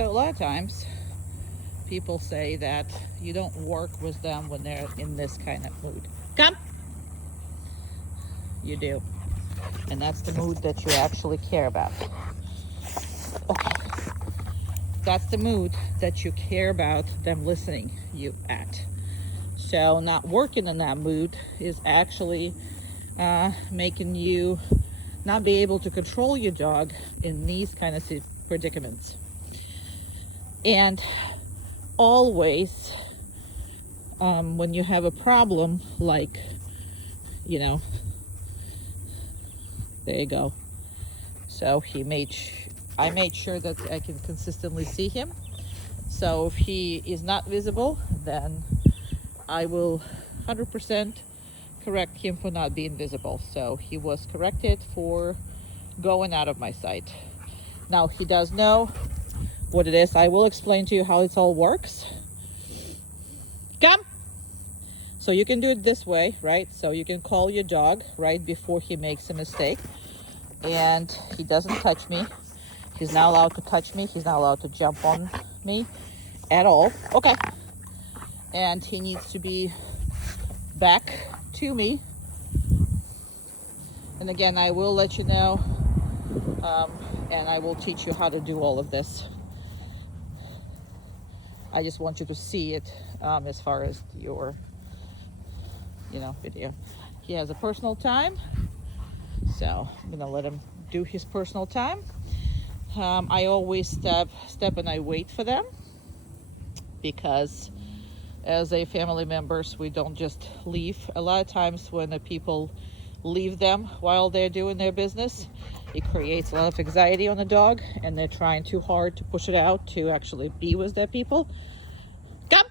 So a lot of times people say that you don't work with them when they're in this kind of mood. Come! You do. And that's the mood that you actually care about. Okay. That's the mood that you care about them listening you at. So not working in that mood is actually making you not be able to control your dog in these kind of predicaments. And always when you have a problem, like, there you go. So I made sure that I can consistently see him. So if he is not visible, then I will 100% correct him for not being visible. So he was corrected for going out of my sight. Now he does know what it is. I will explain to you how it all works. Come! So you can do it this way, right? So you can call your dog right before he makes a mistake. And he doesn't touch me. He's not allowed to touch me. He's not allowed to jump on me at all. Okay. And he needs to be back to me. And again, I will let you know, and I will teach you how to do all of this. I just want you to see it as far as your, video. He has a personal time, so I'm gonna let him do his personal time. I always step and I wait for them, because as a family members, we don't just leave. A lot of times when the people leave them while they're doing their business, it creates a lot of anxiety on the dog, and they're trying too hard to push it out to actually be with their people. Come!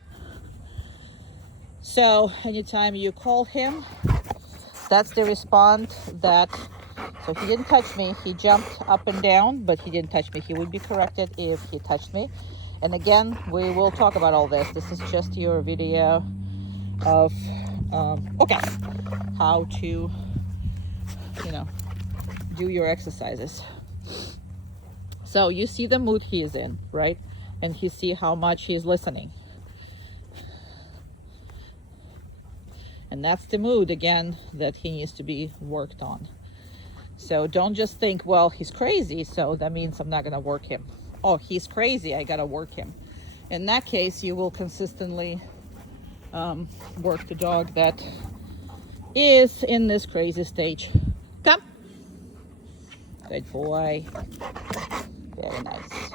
So anytime you call him, that's the response that, so he didn't touch me. He jumped up and down, but he didn't touch me. He would be corrected if he touched me. And again, we will talk about all this. This is just your video of, how to, do your exercises. So you see the mood he is in, right? And you see how much he is listening. And that's the mood, again, that he needs to be worked on. So don't just think, well, he's crazy, so that means I'm not going to work him. Oh, he's crazy, I got to work him. In that case, you will consistently work the dog that is in this crazy stage. Come. Good boy. Very nice.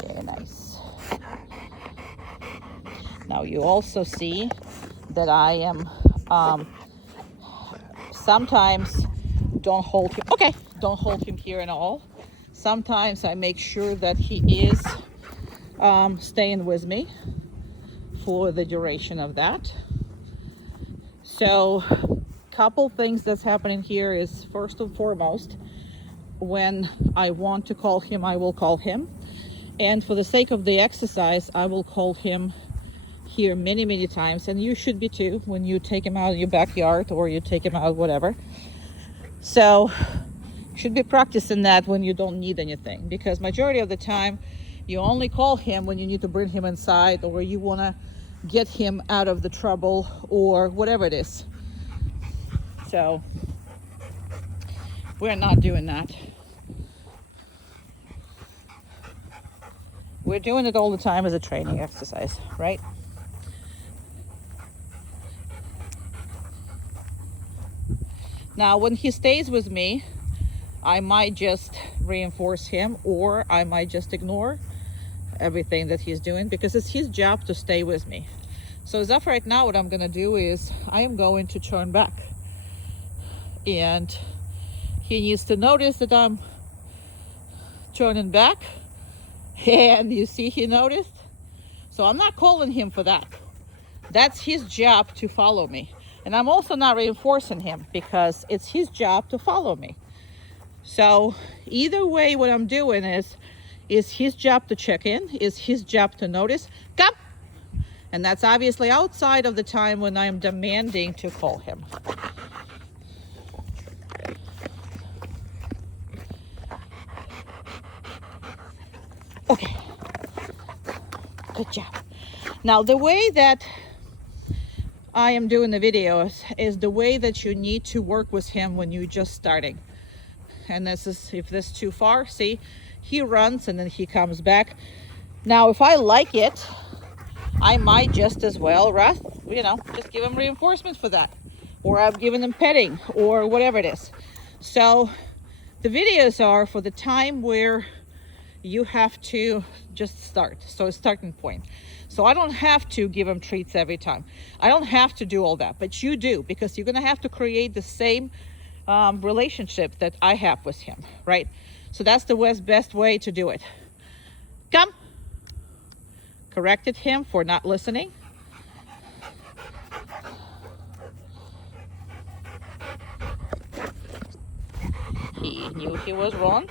Very nice. Now you also see that I am sometimes don't hold him. Okay, don't hold him here at all. Sometimes I make sure that he is staying with me for the duration of that. So couple things that's happening here is, first and foremost, when I want to call him, I will call him. And for the sake of the exercise, I will call him here many, many times. And you should be too, when you take him out in your backyard or you take him out, whatever. So you should be practicing that when you don't need anything, because majority of the time you only call him when you need to bring him inside, or you want to get him out of the trouble, or whatever it is. So we're not doing that. We're doing it all the time as a training exercise, right? Now, when he stays with me, I might just reinforce him, or I might just ignore everything that he's doing, because it's his job to stay with me. So as of right now, what I'm going to do is I am going to turn back. And he needs to notice that I'm turning back. And you see he noticed. So I'm not calling him for that. That's his job to follow me. And I'm also not reinforcing him, because it's his job to follow me. So either way, what I'm doing is his job to check in, is his job to notice. Come! And that's obviously outside of the time when I'm demanding to call him. Okay. Good job. Now, the way that I am doing the videos is the way that you need to work with him when you're just starting. And this is, if this is too far, see, he runs and then he comes back. Now, if I like it, I might just as well, just give him reinforcement for that. Or I've given him petting or whatever it is. So the videos are for the time where you have to just start. So a starting point. So I don't have to give him treats every time. I don't have to do all that, but you do, because you're gonna have to create the same relationship that I have with him, right? So that's the best way to do it. Come. Corrected him for not listening. He knew he was wrong.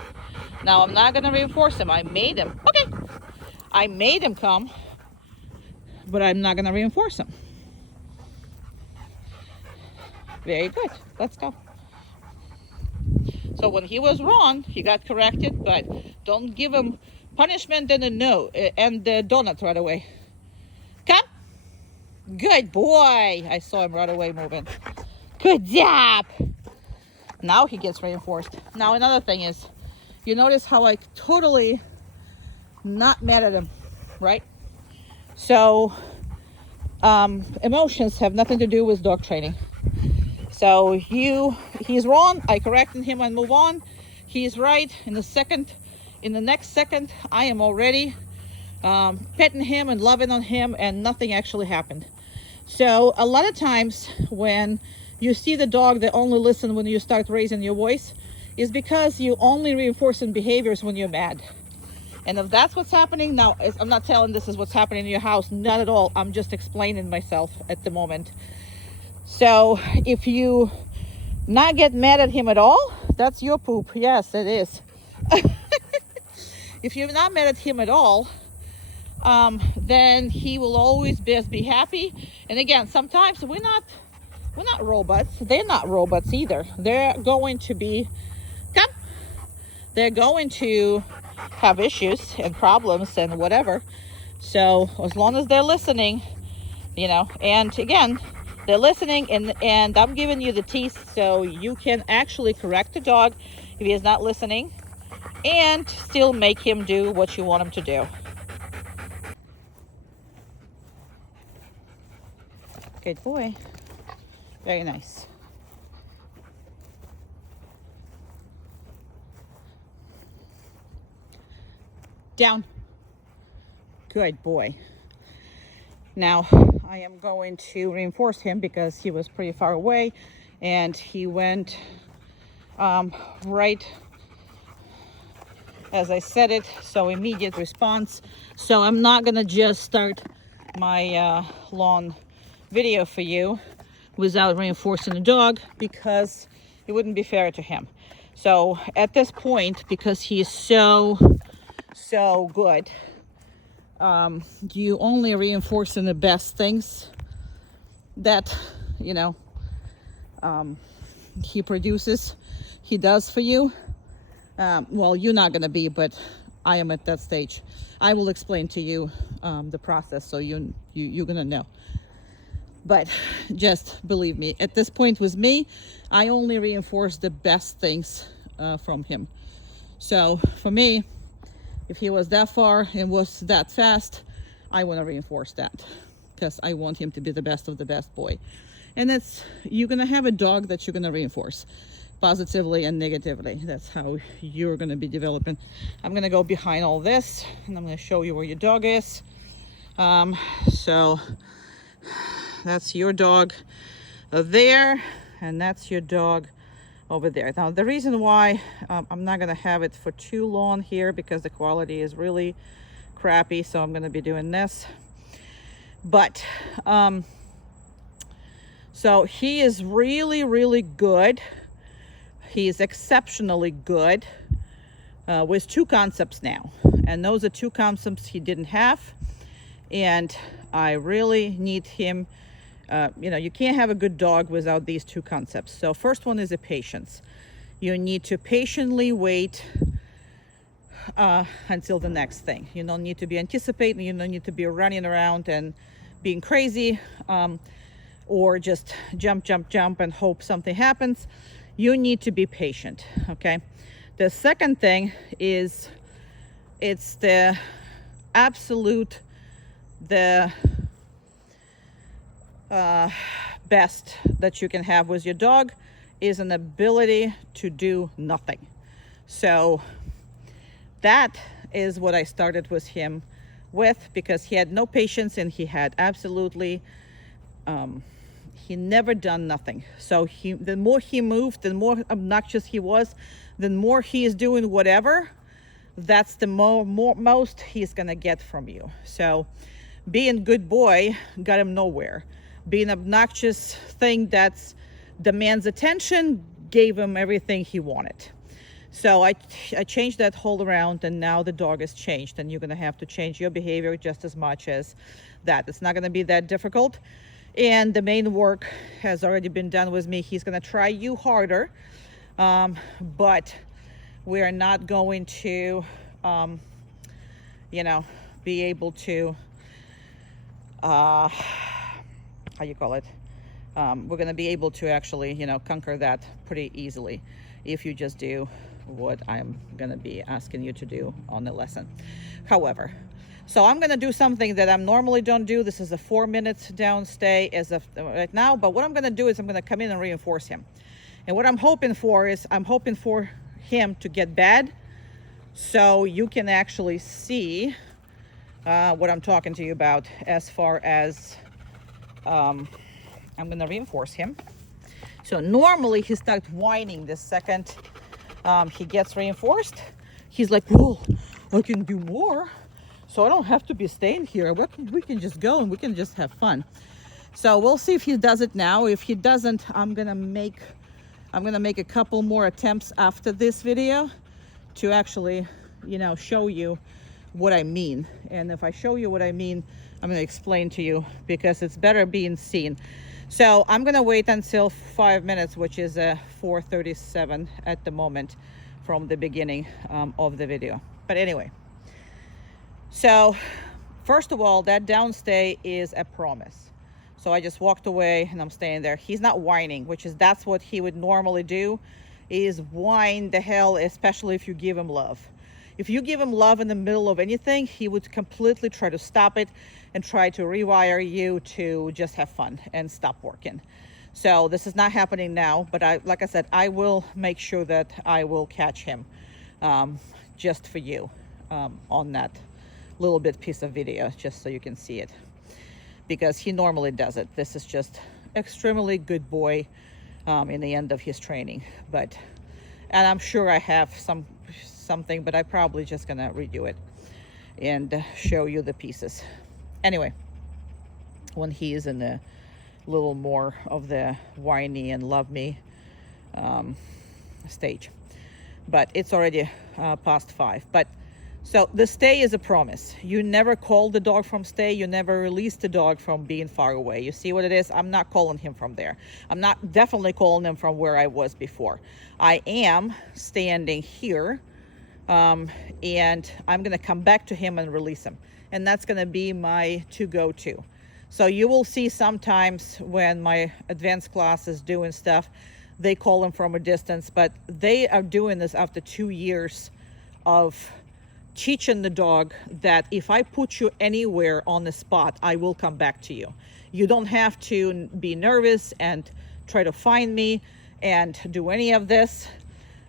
Now I'm not gonna reinforce him. I made him. Okay. I made him come, but I'm not gonna reinforce him. Very good. Let's go. So when he was wrong, he got corrected, but don't give him punishment and a no and the donut right away. Come. Good boy. I saw him right away moving. Good job. Now he gets reinforced. Now another thing is, you notice how I totally not mad at him, right? So emotions have nothing to do with dog training. So he's wrong, I corrected him and move on. He's right. In the next second, I am already petting him and loving on him, and nothing actually happened. So a lot of times when you see the dog that only listen when you start raising your voice, is because you only reinforcing behaviors when you're mad. And if that's what's happening now, I'm not telling this is what's happening in your house, not at all. I'm just explaining myself at the moment. So if you not get mad at him at all, that's your poop. Yes, it is. If you're not mad at him at all, then he will always best be happy. And again, sometimes we're not robots. They're not robots either. They're going to have issues and problems and whatever. So as long as they're listening, and again, they're listening, and I'm giving you the teeth so you can actually correct the dog if he is not listening and still make him do what you want him to do. Good boy. Very nice. Down. Good boy. Now I am going to reinforce him because he was pretty far away and he went right as I said it, so immediate response. So I'm not gonna just start my long video for you without reinforcing the dog, because it wouldn't be fair to him. So at this point, because he is so good, you only reinforcing the best things that he produces, he does for you. Well, you're not gonna be, but I am at that stage. I will explain to you the process, so you're gonna know. But just believe me, at this point with me, I only reinforce the best things from him. So for me, if he was that far and was that fast, I want to reinforce that, because I want him to be the best of the best boy. And you're gonna have a dog that you're gonna reinforce positively and negatively. That's how you're gonna be developing. I'm gonna go behind all this and I'm gonna show you where your dog is. So that's your dog there, and that's your dog over there. Now the reason why I'm not gonna have it for too long here, because the quality is really crappy, so I'm gonna be doing this. But so he is really good. He is exceptionally good with two concepts now, and those are two concepts he didn't have, and I really need him. You can't have a good dog without these two concepts. So first one is a patience. You need to patiently wait until the next thing. You don't need to be anticipating, you don't need to be running around and being crazy, or just jump and hope something happens. You need to be patient, okay? The second thing is, it's the absolute, the best that you can have with your dog is an ability to do nothing. So that is what I started with him with, because he had no patience and he had absolutely he never done nothing. So the more he moved, the more obnoxious he was, the more he is doing whatever, that's the most he's gonna get from you. So being good boy got him nowhere. Being obnoxious thing that demands attention gave him everything he wanted. So I changed that whole around, and now the dog has changed, and you're gonna have to change your behavior just as much as that. It's not gonna be that difficult. And the main work has already been done with me. He's gonna try you harder, but we are not going to, be able to, how you call it? We're gonna be able to actually, conquer that pretty easily if you just do what I'm gonna be asking you to do on the lesson. However, so I'm gonna do something that I normally don't do. This is a 4 minutes down stay as of right now, but what I'm gonna do is I'm gonna come in and reinforce him. And what I'm hoping for is, I'm hoping for him to get bad, so you can actually see what I'm talking to you about as far as, I'm gonna reinforce him. So normally he starts whining the second he gets reinforced. He's like, "Whoa, I can do more. So I don't have to be staying here. We can just go and we can just have fun." So we'll see if he does it now. If he doesn't, I'm gonna make a couple more attempts after this video to actually, show you what I mean. And if I show you what I mean, I'm gonna explain to you, because it's better being seen. So I'm gonna wait until 5 minutes, which is 4:37 at the moment from the beginning of the video. But anyway, so first of all, that downstay is a promise. So I just walked away and I'm staying there. He's not whining, that's what he would normally do, is whine the hell, especially if you give him love. If you give him love in the middle of anything, he would completely try to stop it and try to rewire you to just have fun and stop working. So this is not happening now, but like I said, I will make sure that I will catch him just for you on that little bit piece of video, just so you can see it, because he normally does it. This is just extremely good boy in the end of his training. And I'm sure I have something, but I probably just gonna redo it and show you the pieces. Anyway, when he is in a little more of the whiny and love me stage. But it's already past 5. But so the stay is a promise. You never call the dog from stay. You never release the dog from being far away. You see what it is? I'm not calling him from there. I'm not definitely calling him from where I was before. I am standing here, and I'm gonna come back to him and release him. And that's gonna be my to-go-to. So you will see sometimes when my advanced class is doing stuff, they call him from a distance, but they are doing this after 2 years of teaching the dog that if I put you anywhere on the spot, I will come back to you. You don't have to be nervous and try to find me and do any of this.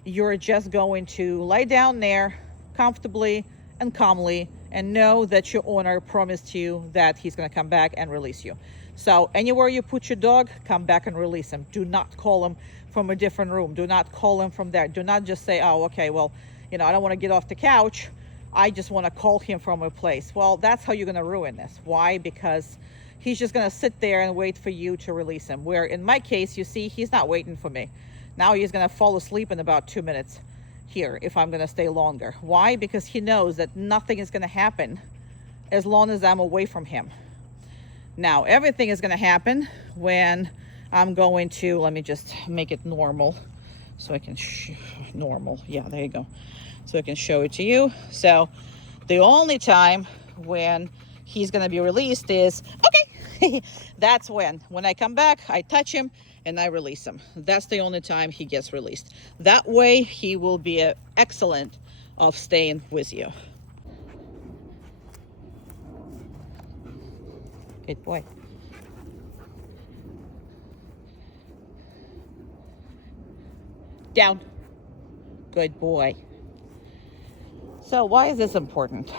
You're just going to lie down there comfortably and calmly and know that your owner promised you that he's going to come back and release you. So anywhere you put your dog, come back and release him. Do not call him from a different room. Do not call him from there. Do not just say, "Oh, okay, well, I don't want to get off the couch. I just want to call him from a place." Well, that's how you're going to ruin this. Why? Because he's just going to sit there and wait for you to release him. Where in my case, you see, he's not waiting for me. Now he's going to fall asleep in about 2 minutes here if I'm going to stay longer. Why? Because he knows that nothing is going to happen as long as I'm away from him. Now, everything is going to happen when I'm going to, let me just make it normal so I can, normal. Yeah, there you go. so I can show it to you. So the only time when he's gonna be released is, okay, that's when I come back, I touch him and I release him. That's the only time he gets released. That way he will be excellent of staying with you. Good boy. Down. Good boy. So why is this important?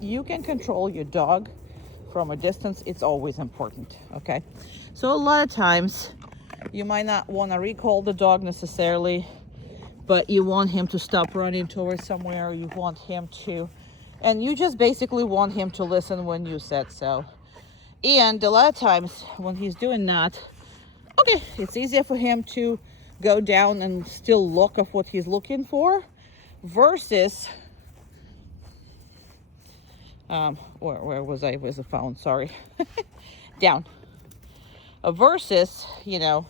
You can control your dog from a distance. It's always important, okay? So a lot of times you might not want to recall the dog necessarily, but you want him to stop running towards somewhere. You want him to, and you just basically want him to listen when you said so. And a lot of times when he's doing that, okay, it's easier for him to go down and still look at what he's looking for versus where was I with the phone? Sorry. Down. Versus, you know,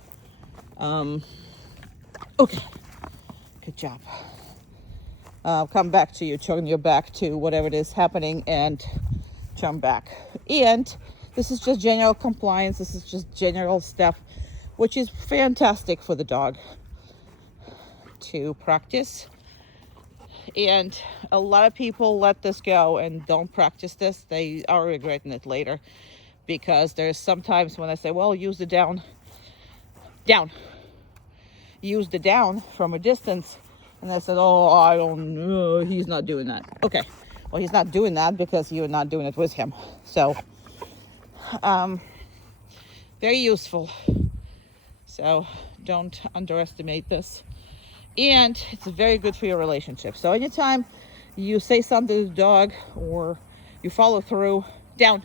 okay, good job. Come back to you, turn your back to whatever it is happening and turn back. And this is just general compliance. This is just general stuff, which is fantastic for the dog to practice. And a lot of people let this go and don't practice this. They are regretting it later, because there's sometimes when I say, well, use the down, use the down from a distance, and they said, oh, I don't know, he's not doing that. Okay, well, he's not doing that because you're not doing it with him. So very useful. So don't underestimate this. And it's very good for your relationship. So anytime you say something to the dog or you follow through, down,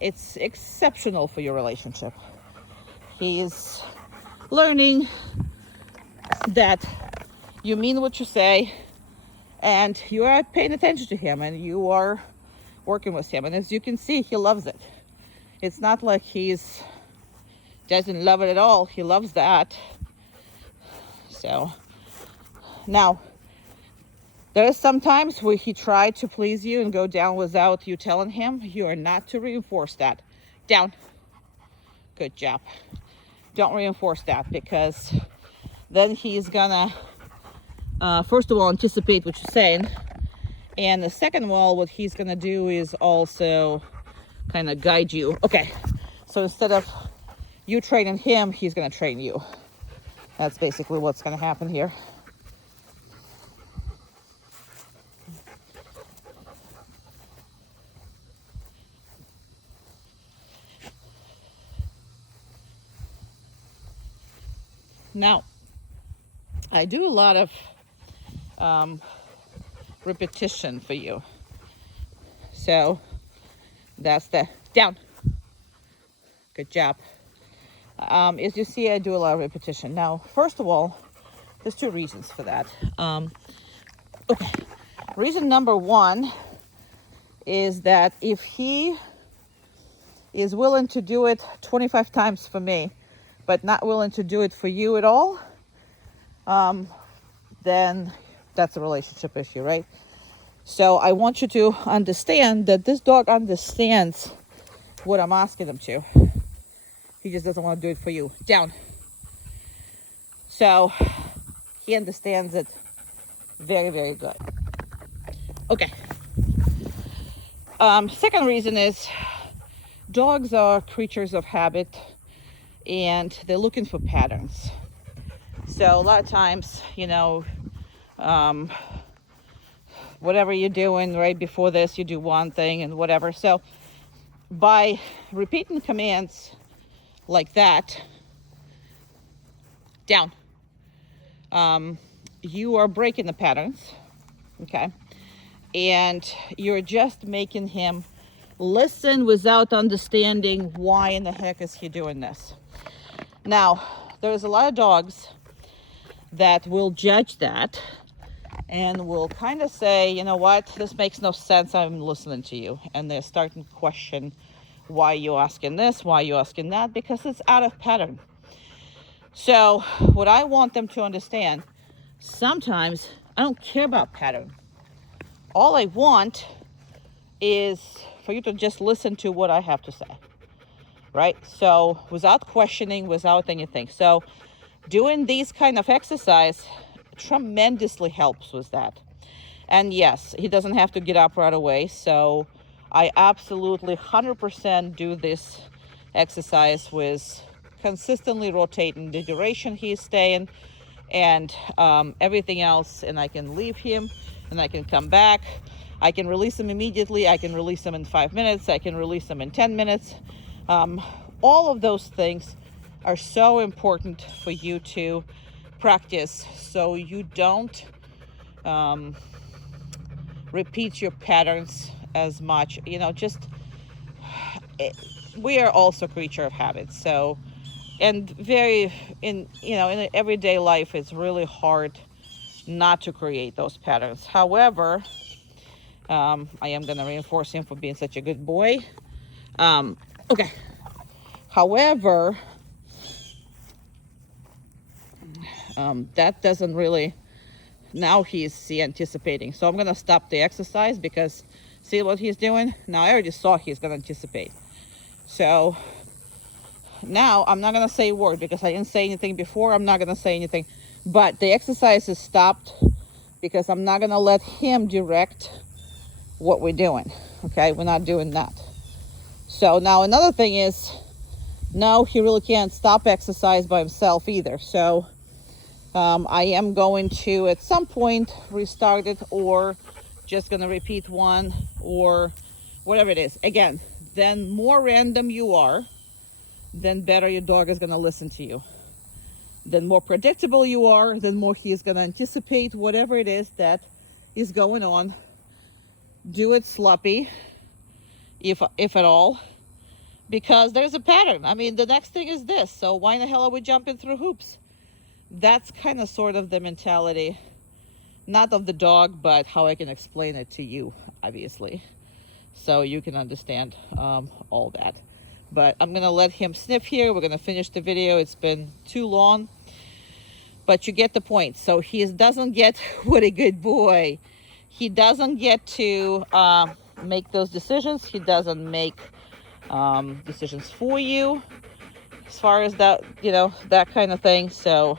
it's exceptional for your relationship. He's learning that you mean what you say and you are paying attention to him and you are working with him. And as you can see, he loves it. It's not like he's doesn't love it at all. He loves that. So now there is sometimes where he tried to please you and go down without you telling him. You are not to reinforce that. Down. Good job. Don't reinforce that, because then he's gonna first of all anticipate what you're saying, and the second of all, what he's gonna do is also kind of guide you. Okay, so instead of you training him, he's gonna train you. That's basically what's going to happen here. Now, I do a lot of repetition for you. So that's the down. Good job. As you see, I do a lot of repetition. Now, first of all, there's two reasons for that. Okay, reason number one is that if he is willing to do it 25 times for me, but not willing to do it for you at all, then that's a relationship issue, right? So I want you to understand that this dog understands what I'm asking him to. He just doesn't want to do it for you. Down. So he understands it very, very good. Okay. Second reason is dogs are creatures of habit and they're looking for patterns. So a lot of times, you know, whatever you're doing right before this, you do one thing and whatever. So by repeating commands like that, down, you are breaking the patterns, okay? And you're just making him listen without understanding why in the heck is he doing this. Now, there's a lot of dogs that will judge that and will kind of say, you know what, this makes no sense, I'm listening to you. And they're starting to question why you asking this, why you asking that, because it's out of pattern. So what I want them to understand, sometimes I don't care about pattern. All I want is for you to just listen to what I have to say, right? So without questioning, without anything. So doing these kind of exercise tremendously helps with that. And yes, he doesn't have to get up right away. So I absolutely 100% do this exercise with consistently rotating the duration he's staying and everything else. And I can leave him and I can come back. I can release him immediately. I can release him in 5 minutes. I can release him in 10 minutes. All of those things are so important for you to practice so you don't repeat your patterns as much. You know, just we are also creature of habits. So, and very in everyday life, it's really hard not to create those patterns. However, I am going to reinforce him for being such a good boy. Okay. However, that doesn't really, now he's anticipating. So I'm going to stop the exercise because see what he's doing? Now I already saw he's going to anticipate. So now I'm not going to say a word because I didn't say anything before. I'm not going to say anything. But the exercise is stopped because I'm not going to let him direct what we're doing. Okay, we're not doing that. So now another thing is, no, he really can't stop exercise by himself either. So I am going to at some point restart it, or just going to repeat one, or whatever it is. Again, then more random you are, then better your dog is going to listen to you. Then more predictable you are, then more he is going to anticipate whatever it is that is going on. Do it sloppy, if at all, because there's a pattern. I mean, the next thing is this, so why in the hell are we jumping through hoops? That's kind of sort of the mentality, not of the dog, but how I can explain it to you, obviously, so you can understand all that. But I'm gonna let him sniff here. We're gonna finish the video. It's been too long, but you get the point. So he doesn't get, what a good boy, he doesn't get to make those decisions. He doesn't make decisions for you as far as that, that kind of thing. So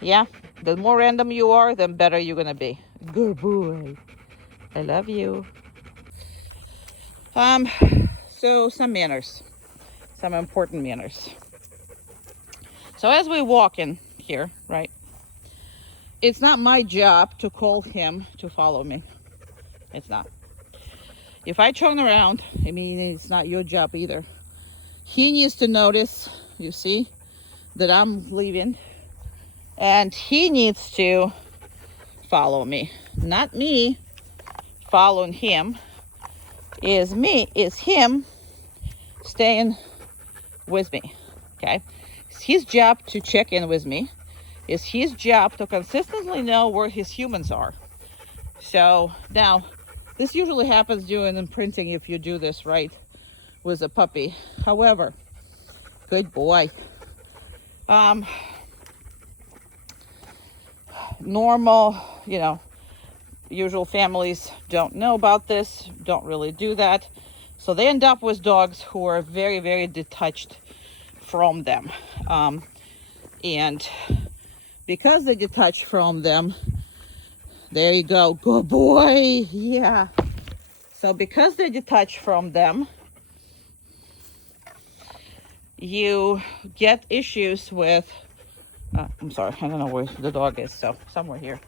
yeah, the more random you are, then better you're gonna be. Good boy. I love you. So some manners, some important manners. So as we walk in here, right, it's not my job to call him to follow me. It's not. If I turn around, I mean, it's not your job either. He needs to notice, you see, that I'm leaving, and he needs to follow me. Not me following him. Is him staying with me. Okay, it's his job to check in with me. It's his job to consistently know where his humans are. So now, this usually happens during imprinting if you do this right with a puppy. However, good boy. Normal, usual families don't know about this, don't really do that. So they end up with dogs who are very, very detached from them. And because they detach from them, there you go, good boy, yeah. So because they detach from them, you get issues with, I'm sorry, I don't know where the dog is, so somewhere here.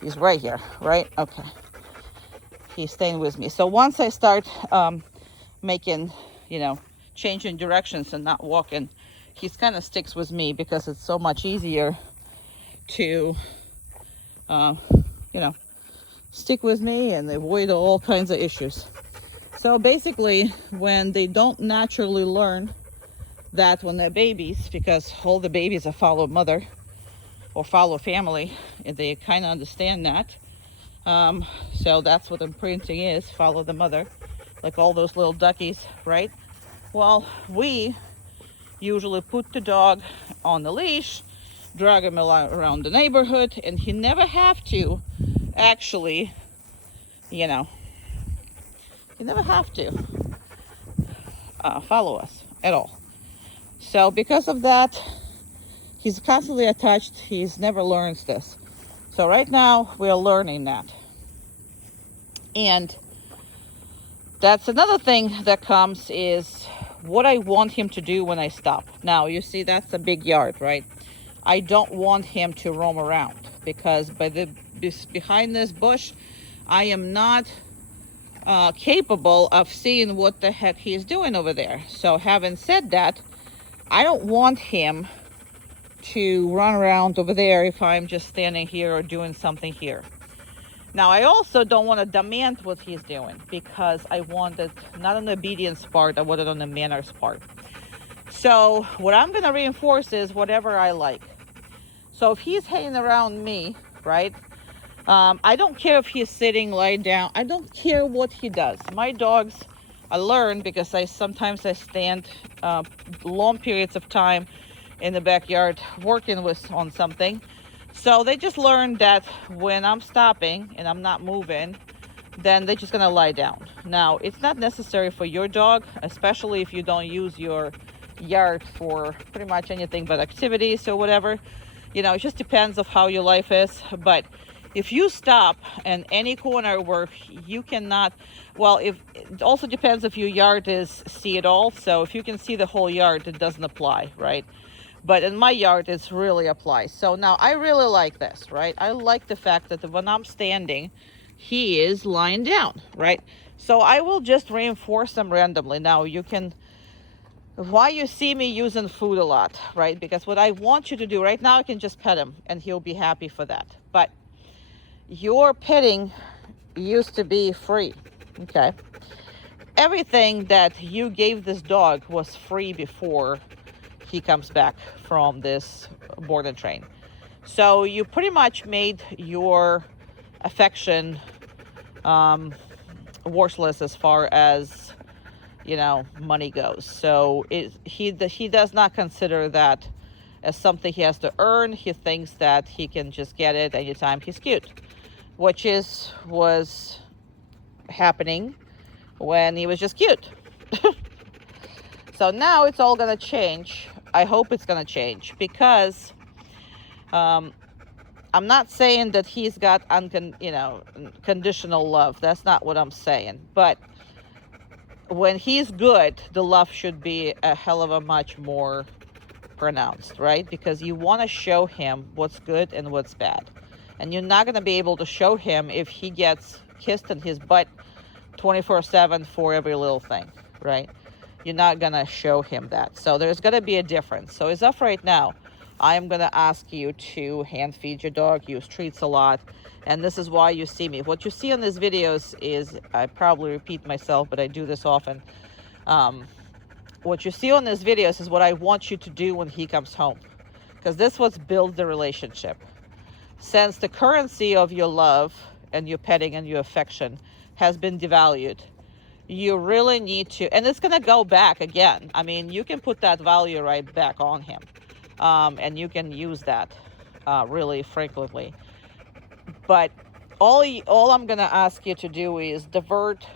He's right here, right? Okay. He's staying with me. So once I start making, changing directions and not walking, he kind of sticks with me because it's so much easier to, stick with me and avoid all kinds of issues. So basically, when they don't naturally learn that when they're babies, because all the babies are follow mother or follow family, and they kind of understand that. So that's what imprinting is, follow the mother, like all those little duckies, right? Well, we usually put the dog on the leash drag him around the neighborhood, and he never have to actually, you know, he never have to follow us at all. So because of that, he's constantly attached. He's never learns this. So right now we're learning that. And that's another thing that comes is what I want him to do when I stop. Now, you see, that's a big yard, right? I don't want him to roam around because behind this bush, I am not capable of seeing what the heck he's doing over there. So having said that, I don't want him to run around over there if I'm just standing here or doing something here. Now, I also don't want to demand what he's doing because I want it not on the obedience part, I want it on the manners part. So what I'm going to reinforce is whatever I like. So if he's hanging around me, right, I don't care if he's sitting, lying down. I don't care what he does. My dogs, I learn because sometimes I stand long periods of time in the backyard working on something. So they just learned that when I'm stopping and I'm not moving, then they're just gonna lie down. Now, it's not necessary for your dog, especially if you don't use your yard for pretty much anything but activities or whatever. You know, it just depends of how your life is. But if you stop in any corner where you cannot, well, if it also depends if your yard is see it all. So if you can see the whole yard, it doesn't apply, right? But in my yard, it's really applies. So now I really like this, right? I like the fact that when I'm standing, he is lying down, right? So I will just reinforce them randomly. Now you can, why you see me using food a lot, right? Because what I want you to do right now, I can just pet him and he'll be happy for that. But your petting used to be free, okay? Everything that you gave this dog was free before he comes back from this board and train. So you pretty much made your affection worthless as far as, you know, money goes. So he does not consider that as something he has to earn. He thinks that he can just get it anytime he's cute, which was happening when he was just cute. So now it's all gonna change. I hope it's gonna change because I'm not saying that he's got conditional love. That's not what I'm saying. But when he's good, the love should be a hell of a much more pronounced, right? Because you want to show him what's good and what's bad. And you're not going to be able to show him if he gets kissed in his butt 24/7 for every little thing, right? You're not going to show him that. So there's going to be a difference. So as of right now, I am going to ask you to hand feed your dog, use treats a lot. And this is why you see me. What you see on these videos is, I probably repeat myself, but I do this often. What you see on these videos is what I want you to do when he comes home. Because this what builds the relationship. Since the currency of your love and your petting and your affection has been devalued, you really need to, and it's going to go back again. I mean, you can put that value right back on him. And you can use that really frequently. But all I'm going to ask you to do is divert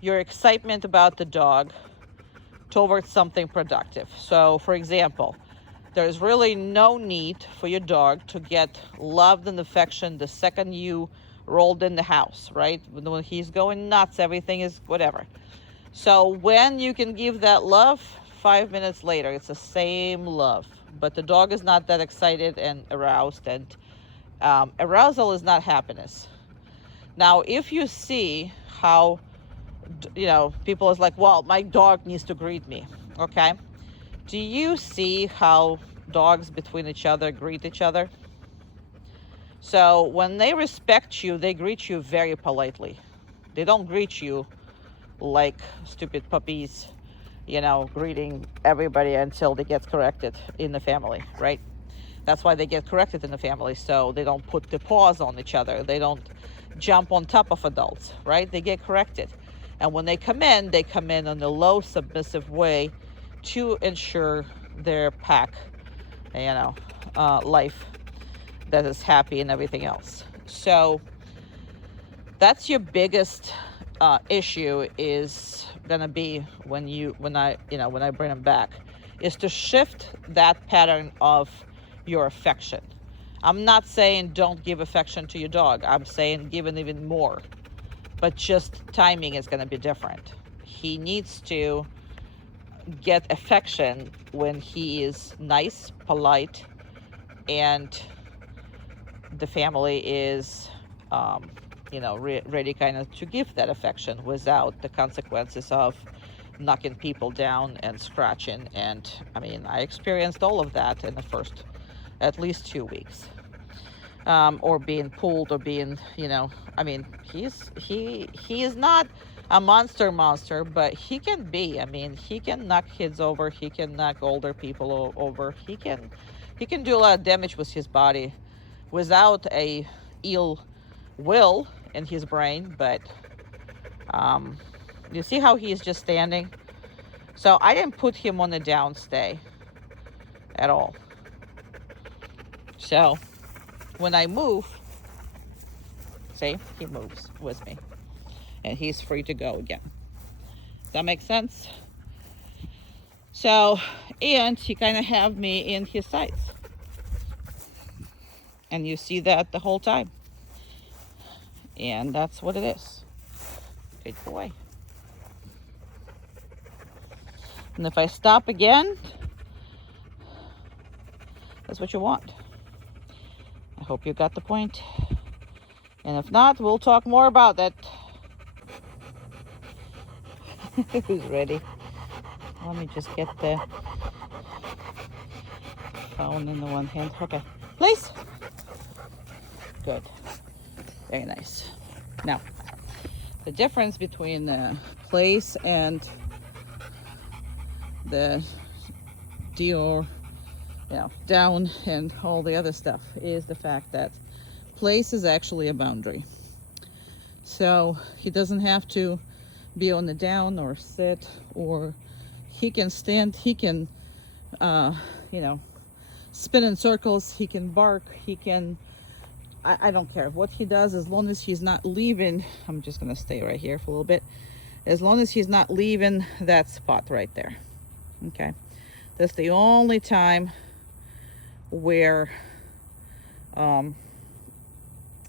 your excitement about the dog towards something productive. So, for example, there's really no need for your dog to get loved and affection the second you rolled in the house, right? When he's going nuts, everything is whatever. So when you can give that love, 5 minutes later, it's the same love. But the dog is not that excited and aroused, and arousal is not happiness. Now, if you see how, people is like, well, my dog needs to greet me, okay? Do you see how dogs between each other greet each other? So when they respect you, they greet you very politely. They don't greet you like stupid puppies, greeting everybody until they get corrected in the family, right? That's why they get corrected in the family, so they don't put the paws on each other. They don't jump on top of adults, right? They get corrected. And when they come in in a low, submissive way to ensure their pack, life that is happy and everything else. So that's your biggest issue is gonna be when I bring them back, is to shift that pattern of your affection. I'm not saying don't give affection to your dog. I'm saying give it even more, but just timing is gonna be different. He needs to get affection when he is nice, polite, and the family is ready kind of to give that affection without the consequences of knocking people down and scratching. And I mean, I experienced all of that in the first at least 2 weeks, or being pulled or being, I mean, he is not a monster, but he can be. I mean, he can knock kids over, he can knock older people over, he can do a lot of damage with his body without a ill will in his brain. But you see how he's just standing? So I didn't put him on the downstay at all. So when I move, see, he moves with me and he's free to go again. Does that make sense? So, and he kind of have me in his sights, and you see that the whole time, and that's what it is. Good boy. And if I stop again, that's what you want. I hope you got the point. And if not, we'll talk more about that. Who's ready? Let me just get the phone in the one hand. Okay, please. Good. Very nice. Now, the difference between the place and the Dior, down and all the other stuff is the fact that place is actually a boundary. So he doesn't have to be on the down or sit, or he can stand, he can spin in circles, he can bark, he can, I don't care what he does, as long as he's not leaving. I'm just gonna stay right here for a little bit. As long as he's not leaving that spot right there. Okay, that's the only time where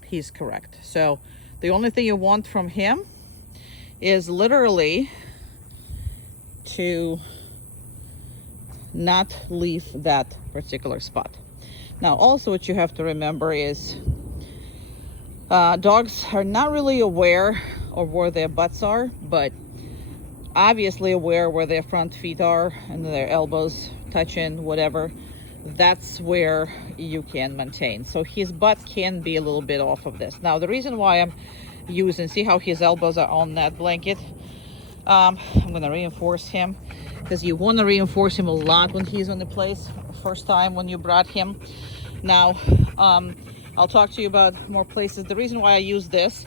he's correct. So the only thing you want from him is literally to not leave that particular spot. Now, also what you have to remember is dogs are not really aware of where their butts are, but obviously aware where their front feet are and their elbows touching, whatever. That's where you can maintain. So his butt can be a little bit off of this. Now, the reason why I'm using, see how his elbows are on that blanket? I'm going to reinforce him, because you want to reinforce him a lot when he's on the place first time when you brought him. Now, I'll talk to you about more places. The reason why I use this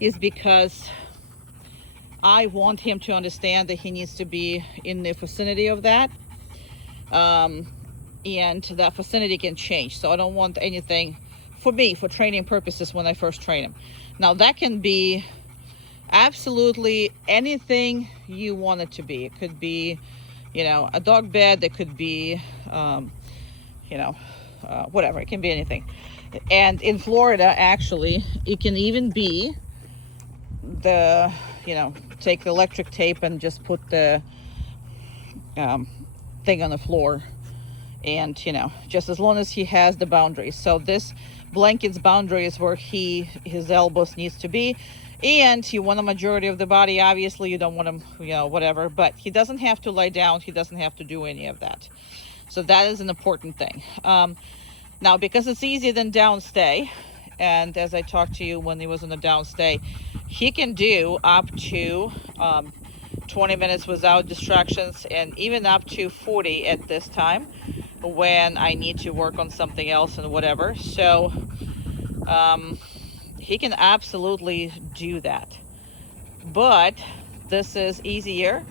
is because I want him to understand that he needs to be in the vicinity of that. And that vicinity can change. So I don't want anything, for me, for training purposes when I first train him. Now, that can be absolutely anything you want it to be. It could be, a dog bed. It could be, whatever. It can be anything. And in Florida, actually, it can even be the, take the electric tape and just put the thing on the floor. And, just as long as he has the boundaries. So this blanket's boundary is where his elbows needs to be. And you want a majority of the body. Obviously, you don't want him, whatever. But he doesn't have to lie down. He doesn't have to do any of that. So that is an important thing. Now, because it's easier than downstay, and as I talked to you when he was on the downstay, he can do up to 20 minutes without distractions, and even up to 40 at this time when I need to work on something else and whatever. So he can absolutely do that. But this is easier.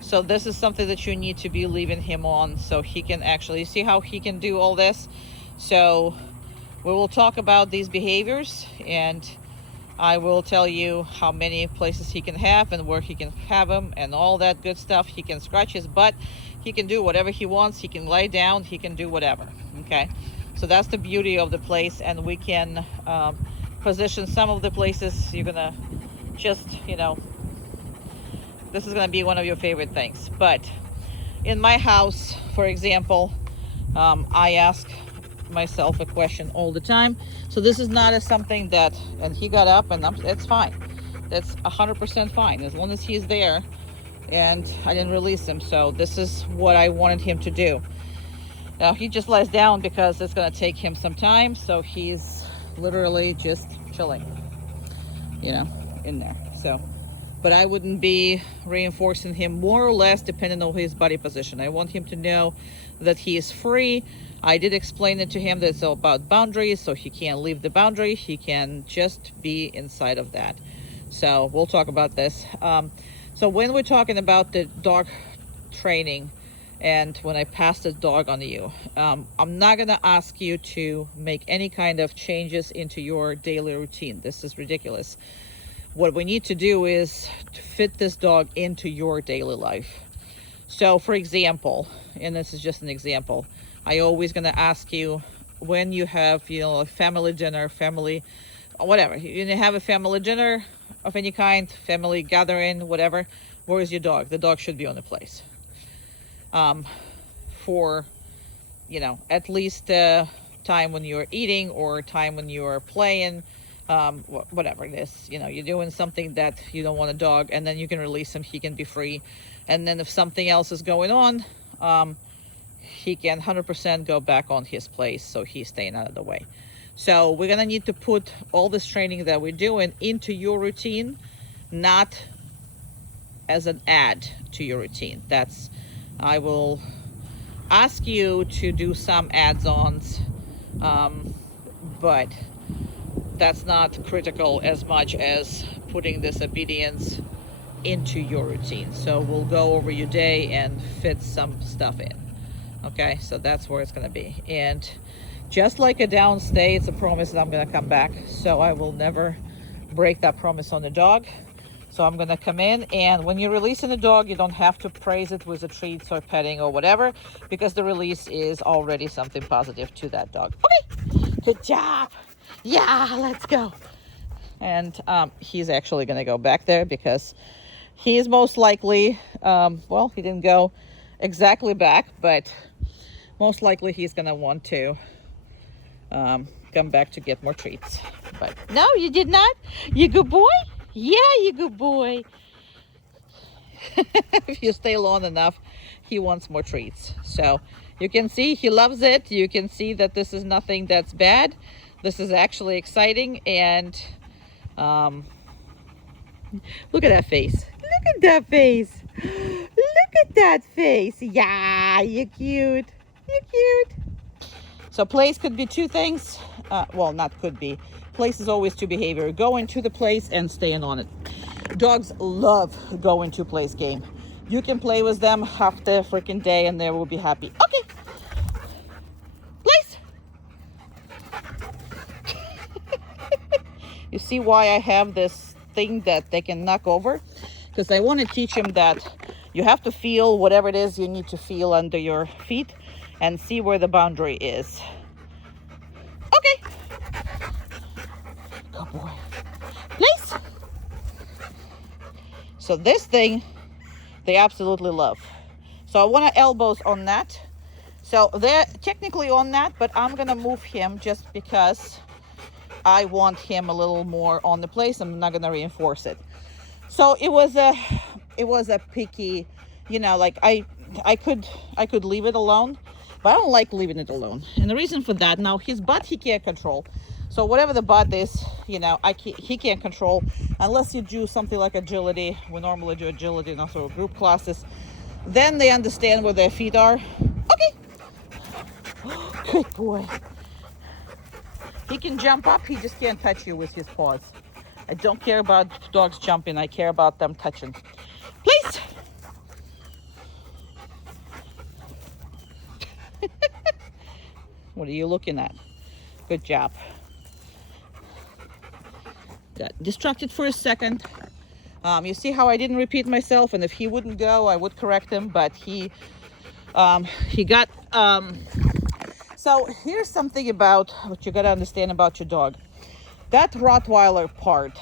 So this is something that you need to be leaving him on, so he can actually see how he can do all this. So we will talk about these behaviors, and I will tell you how many places he can have and where he can have them and all that good stuff. He can scratch his butt. He can do whatever he wants. He can lay down. He can do whatever. Okay. So that's the beauty of the place. And we can position some of the places you're going to just, this is going to be one of your favorite things. But in my house, for example, I ask myself a question all the time. So this is not something that, and he got up, and it's fine. That's 100% fine as long as he's there, and I didn't release him. So this is what I wanted him to do. Now he just lies down because it's going to take him some time. So he's literally just chilling, in there. So, but I wouldn't be reinforcing him, more or less depending on his body position. I want him to know that he is free. I did explain it to him that it's all about boundaries, so he can't leave the boundary. He can just be inside of that. So we'll talk about this. So when we're talking about the dog training, and when I pass the dog on you, I'm not going to ask you to make any kind of changes into your daily routine. This is ridiculous. What we need to do is to fit this dog into your daily life. So for example, and this is just an example, I always going to ask you when you have, a family dinner, family, whatever, you have a family dinner of any kind, family gathering, whatever, where is your dog? The dog should be on the place. For, at least time when you're eating or time when you're playing, whatever it is, you're doing something that you don't want a dog, and then you can release him, he can be free. And then if something else is going on, he can 100% go back on his place, so he's staying out of the way. So we're gonna need to put all this training that we're doing into your routine, not as an add to your routine. I will ask you to do some adds-ons, but that's not critical as much as putting this obedience into your routine. So we'll go over your day and fit some stuff in. Okay, so that's where it's going to be. And just like a downstay, it's a promise that I'm going to come back. So I will never break that promise on the dog. So I'm going to come in, and when you're releasing the dog, you don't have to praise it with a treat or petting or whatever, because the release is already something positive to that dog. Okay, good job. Yeah, let's go. And he's actually going to go back there because he is most likely, he didn't go exactly back, but most likely he's going to want to come back to get more treats. But no, you did not. You good boy? Yeah, you good boy. If you stay long enough, he wants more treats. So you can see he loves it. You can see that this is nothing that's bad. This is actually exciting. And look at that face. Look at that face. Look at that face. Yeah, you're cute. You're cute. So place could be two things. Not could be. Place is always two behavior. Going to the place and staying on it. Dogs love going to place game. You can play with them half the freaking day and they will be happy. Okay. Place. You see why I have this thing that they can knock over? Because I want to teach them that you have to feel whatever it is you need to feel under your feet and see where the boundary is. Okay. Good boy. Place. So this thing, they absolutely love. So I want to elbows on that. So they're technically on that, but I'm going to move him just because I want him a little more on the place. I'm not going to reinforce it. So it was a picky, like I could leave it alone, but I don't like leaving it alone. And the reason for that, now his butt he can't control. So whatever the butt is, he can't control unless you do something like agility. We normally do agility and also group classes. Then they understand where their feet are. Okay. Good boy. He can jump up. He just can't touch you with his paws. I don't care about dogs jumping. I care about them touching. Please. What are you looking at? Good job. Got distracted for a second. You see how I didn't repeat myself, and if he wouldn't go, I would correct him, but he got, so here's something about what you got to understand about your dog. That Rottweiler part,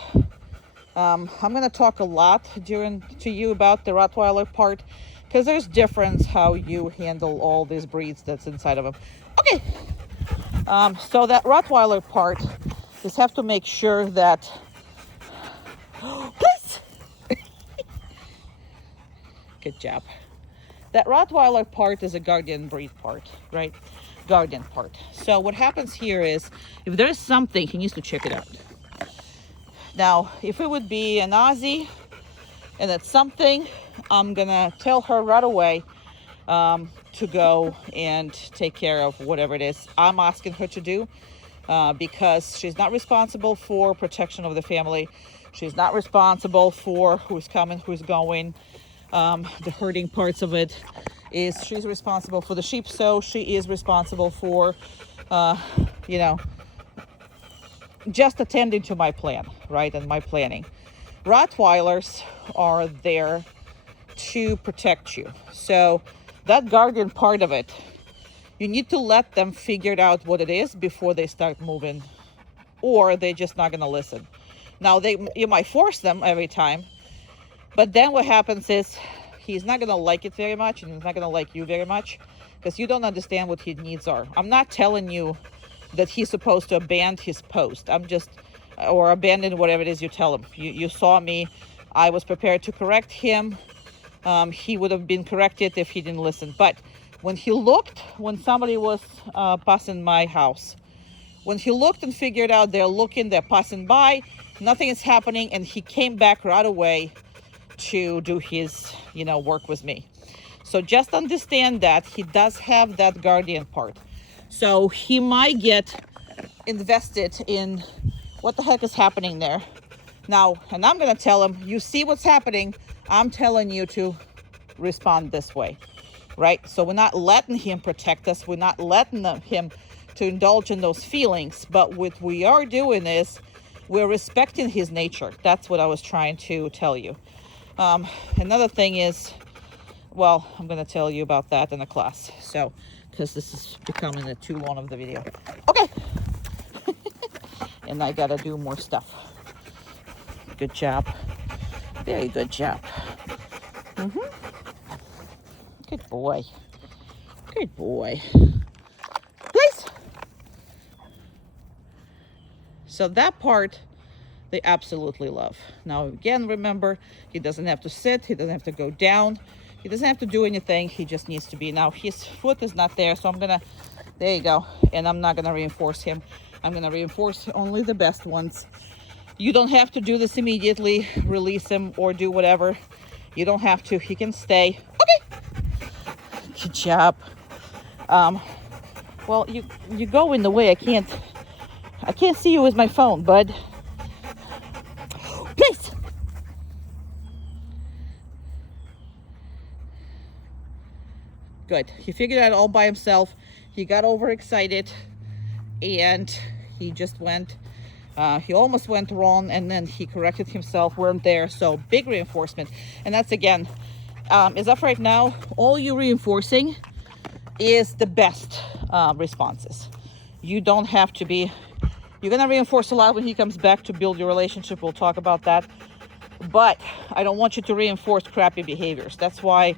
I'm going to talk a lot to you about the Rottweiler part, because there's difference how you handle all these breeds that's inside of them. Okay, so that Rottweiler part, just have to make sure that, please. Good job. That Rottweiler part is a guardian breed part, right? Guardian part. So what happens here is, if there's something, he needs to check it out. Now, if it would be an Aussie and it's something, I'm gonna tell her right away to go and take care of whatever it is I'm asking her to do, because she's not responsible for protection of the family. She's not responsible for who's coming, who's going. The herding parts of it is she's responsible for the sheep, so she is responsible for, just attending to my plan, right, and my planning. Rottweilers are there to protect you. So that guardian part of it, you need to let them figure out what it is before they start moving, or they're just not going to listen. Now, you might force them every time, but then what happens is he's not going to like it very much, and he's not going to like you very much, because you don't understand what his needs are. I'm not telling you that he's supposed to abandon his post. Or abandon whatever it is you tell him. You saw me. I was prepared to correct him. He would have been corrected if he didn't listen. But when somebody was passing my house, when he looked and figured out they're passing by, nothing is happening, and he came back right away to do his, work with me. So just understand that he does have that guardian part. So he might get invested in what the heck is happening there. Now, and I'm going to tell him, you see what's happening. I'm telling you to respond this way, right? So we're not letting him protect us. We're not letting him to indulge in those feelings. But what we are doing is we're respecting his nature. That's what I was trying to tell you. Another thing is, well, I'm going to tell you about that in a class. So, because this is becoming too long of the video. Okay. And I got to do more stuff. Good job. Very good job. Good boy. Good boy. Please. So that part, they absolutely love. Now, again, remember, he doesn't have to sit. He doesn't have to go down. He doesn't have to do anything. He just needs to be. Now, his foot is not there, so I'm going to, there you go. And I'm not going to reinforce him. I'm going to reinforce only the best ones. You don't have to do this immediately. Release him or do whatever. You don't have to. He can stay. Okay. Good job. Well, you go in the way. I can't see you with my phone, bud. Please. Good. He figured it out all by himself. He got overexcited, and he just went. He almost went wrong, and then he corrected himself. Weren't there, so big reinforcement. And that's, again, as of right now, all you reinforcing is the best responses. You don't have to be. You're gonna reinforce a lot when he comes back to build your relationship. We'll talk about that. But I don't want you to reinforce crappy behaviors. That's why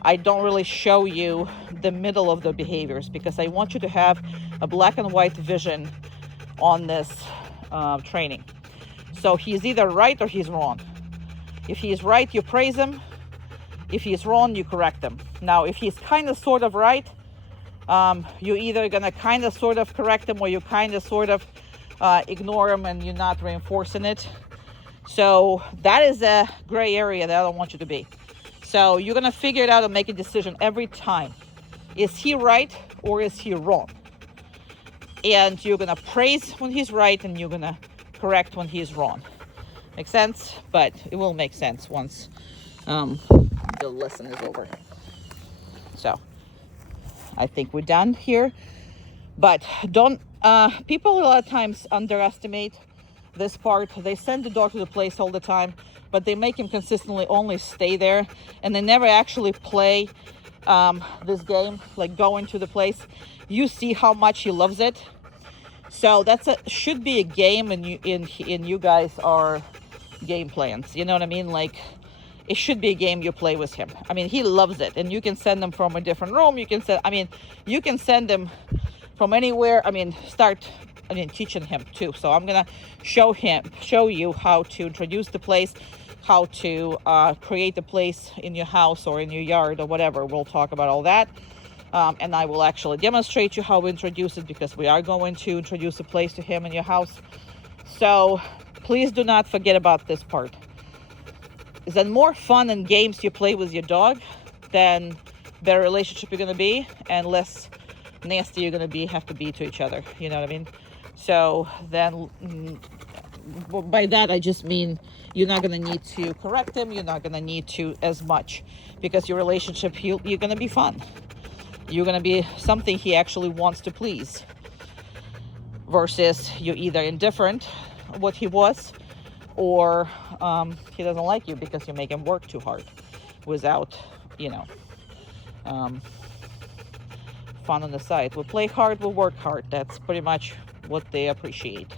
I don't really show you the middle of the behaviors, because I want you to have a black and white vision on this training. So he's either right or he's wrong. If he's right, you praise him. If he's wrong, you correct him. Now, if he's kind of sort of right, you're either gonna kind of sort of correct him, or you kind of sort of ignore him and you're not reinforcing it. So that is a gray area that I don't want you to be. So you're gonna figure it out and make a decision every time. Is he right or is he wrong? And you're gonna praise when he's right, and you're gonna correct when he's wrong. Make sense? But it will make sense once the lesson is over. So I think we're done here But don't, people a lot of times underestimate this part. They send the dog to the place all the time, but they make him consistently only stay there, and they never actually play this game, like go into the place. You see how much he loves it. So that's should be a game in you guys are game plans. You know what I mean? Like, it should be a game you play with him. I mean, he loves it, and you can send them from a different room. You can send them from anywhere. Teaching him too. So I'm gonna show you how to introduce the place, how to create the place in your house or in your yard or whatever. We'll talk about all that. And I will actually demonstrate you how we introduce it, because we are going to introduce a place to him in your house. So please do not forget about this part. Is that more fun and games you play with your dog, then better relationship you're gonna be, and less nasty you're gonna have to be to each other. You know what I mean? So then, by that I just mean you're not gonna need to correct him. You're not gonna need to as much, because your relationship, you're gonna be fun. You're gonna be something he actually wants to please, versus you're either indifferent what he was, or he doesn't like you because you make him work too hard without, fun on the side. We'll play hard, we'll work hard. That's pretty much what they appreciate.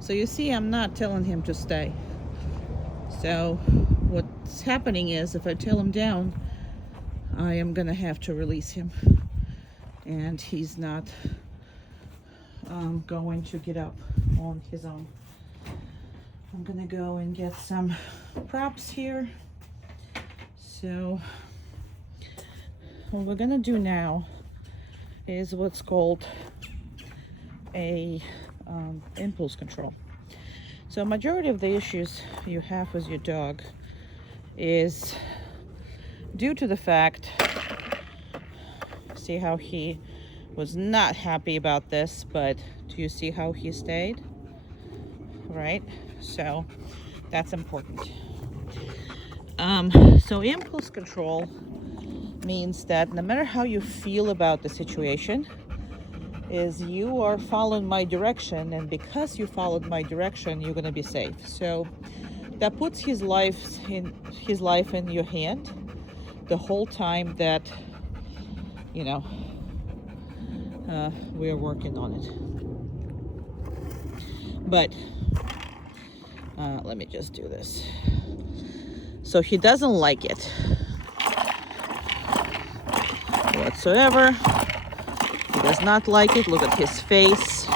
So you see, I'm not telling him to stay. So what's happening is, if I tell him down, I am gonna have to release him, and he's not going to get up on his own. I'm gonna go and get some props here. So what we're gonna do now is what's called a impulse control. So majority of the issues you have with your dog is due to the fact, see how he was not happy about this, but do you see how he stayed? Right? So that's important. So impulse control means that no matter how you feel about the situation, is you are following my direction, and because you followed my direction, you're going to be safe. So that puts his life in your hand the whole time that we're working on it. But let me just do this. So he doesn't like it whatsoever. He does not like it. Look at his face.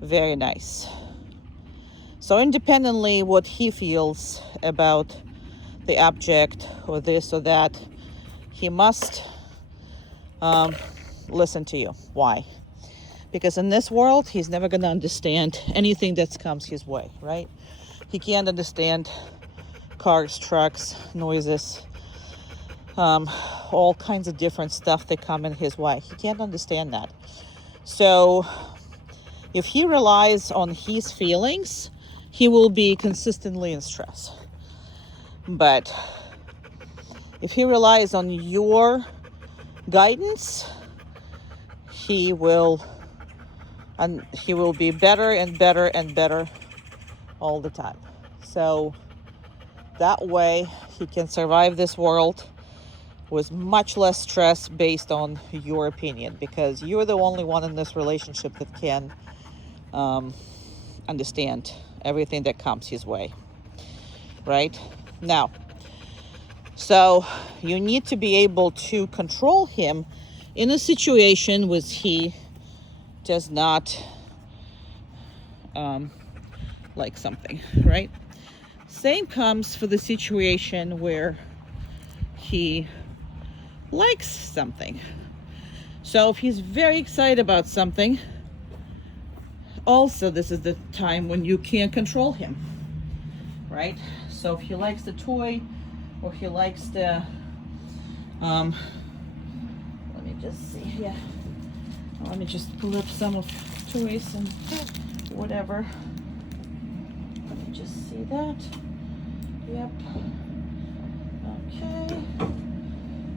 Very nice. So independently what he feels about the object or this or that, he must listen to you. Why? Because in this world, he's never going to understand anything that comes his way, right? He can't understand cars, trucks, noises, all kinds of different stuff that come in his way. He can't understand that. So if he relies on his feelings, he will be consistently in stress. But if he relies on your guidance, he will be better and better and better all the time. So that way he can survive this world with much less stress based on your opinion, because you're the only one in this relationship that can understand everything that comes his way, right? Now, so you need to be able to control him in a situation where he does not like something, right? Same comes for the situation where he likes something. So if he's very excited about something, also this is the time when you can't control him, right? So if he likes the toy, or he likes the let me just see here. Let me just pull up some of toys and whatever. Let me just see that. Yep. Okay.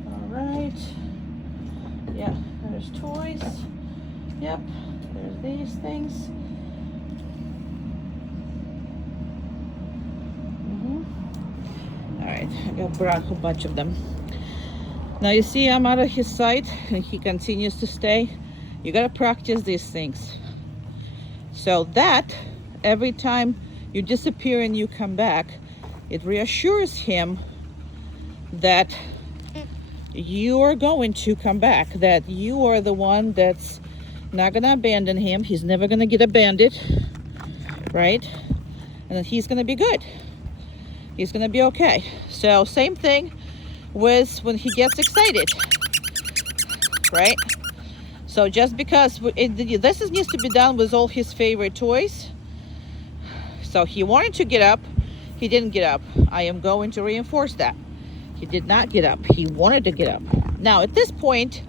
All right. Yeah, there's toys. Yep. There's these things. All right, I brought a bunch of them. Now you see I'm out of his sight and he continues to stay. You gotta practice these things. So that every time you disappear and you come back, it reassures him that you are going to come back, that you are the one that's not gonna abandon him. He's never gonna get abandoned, right? And that he's gonna be good. He's gonna be okay. So same thing with when he gets excited, right? So just because this needs to be done with all his favorite toys. So he wanted to get up, he didn't get up. I am going to reinforce that. He did not get up, he wanted to get up. Now at this point,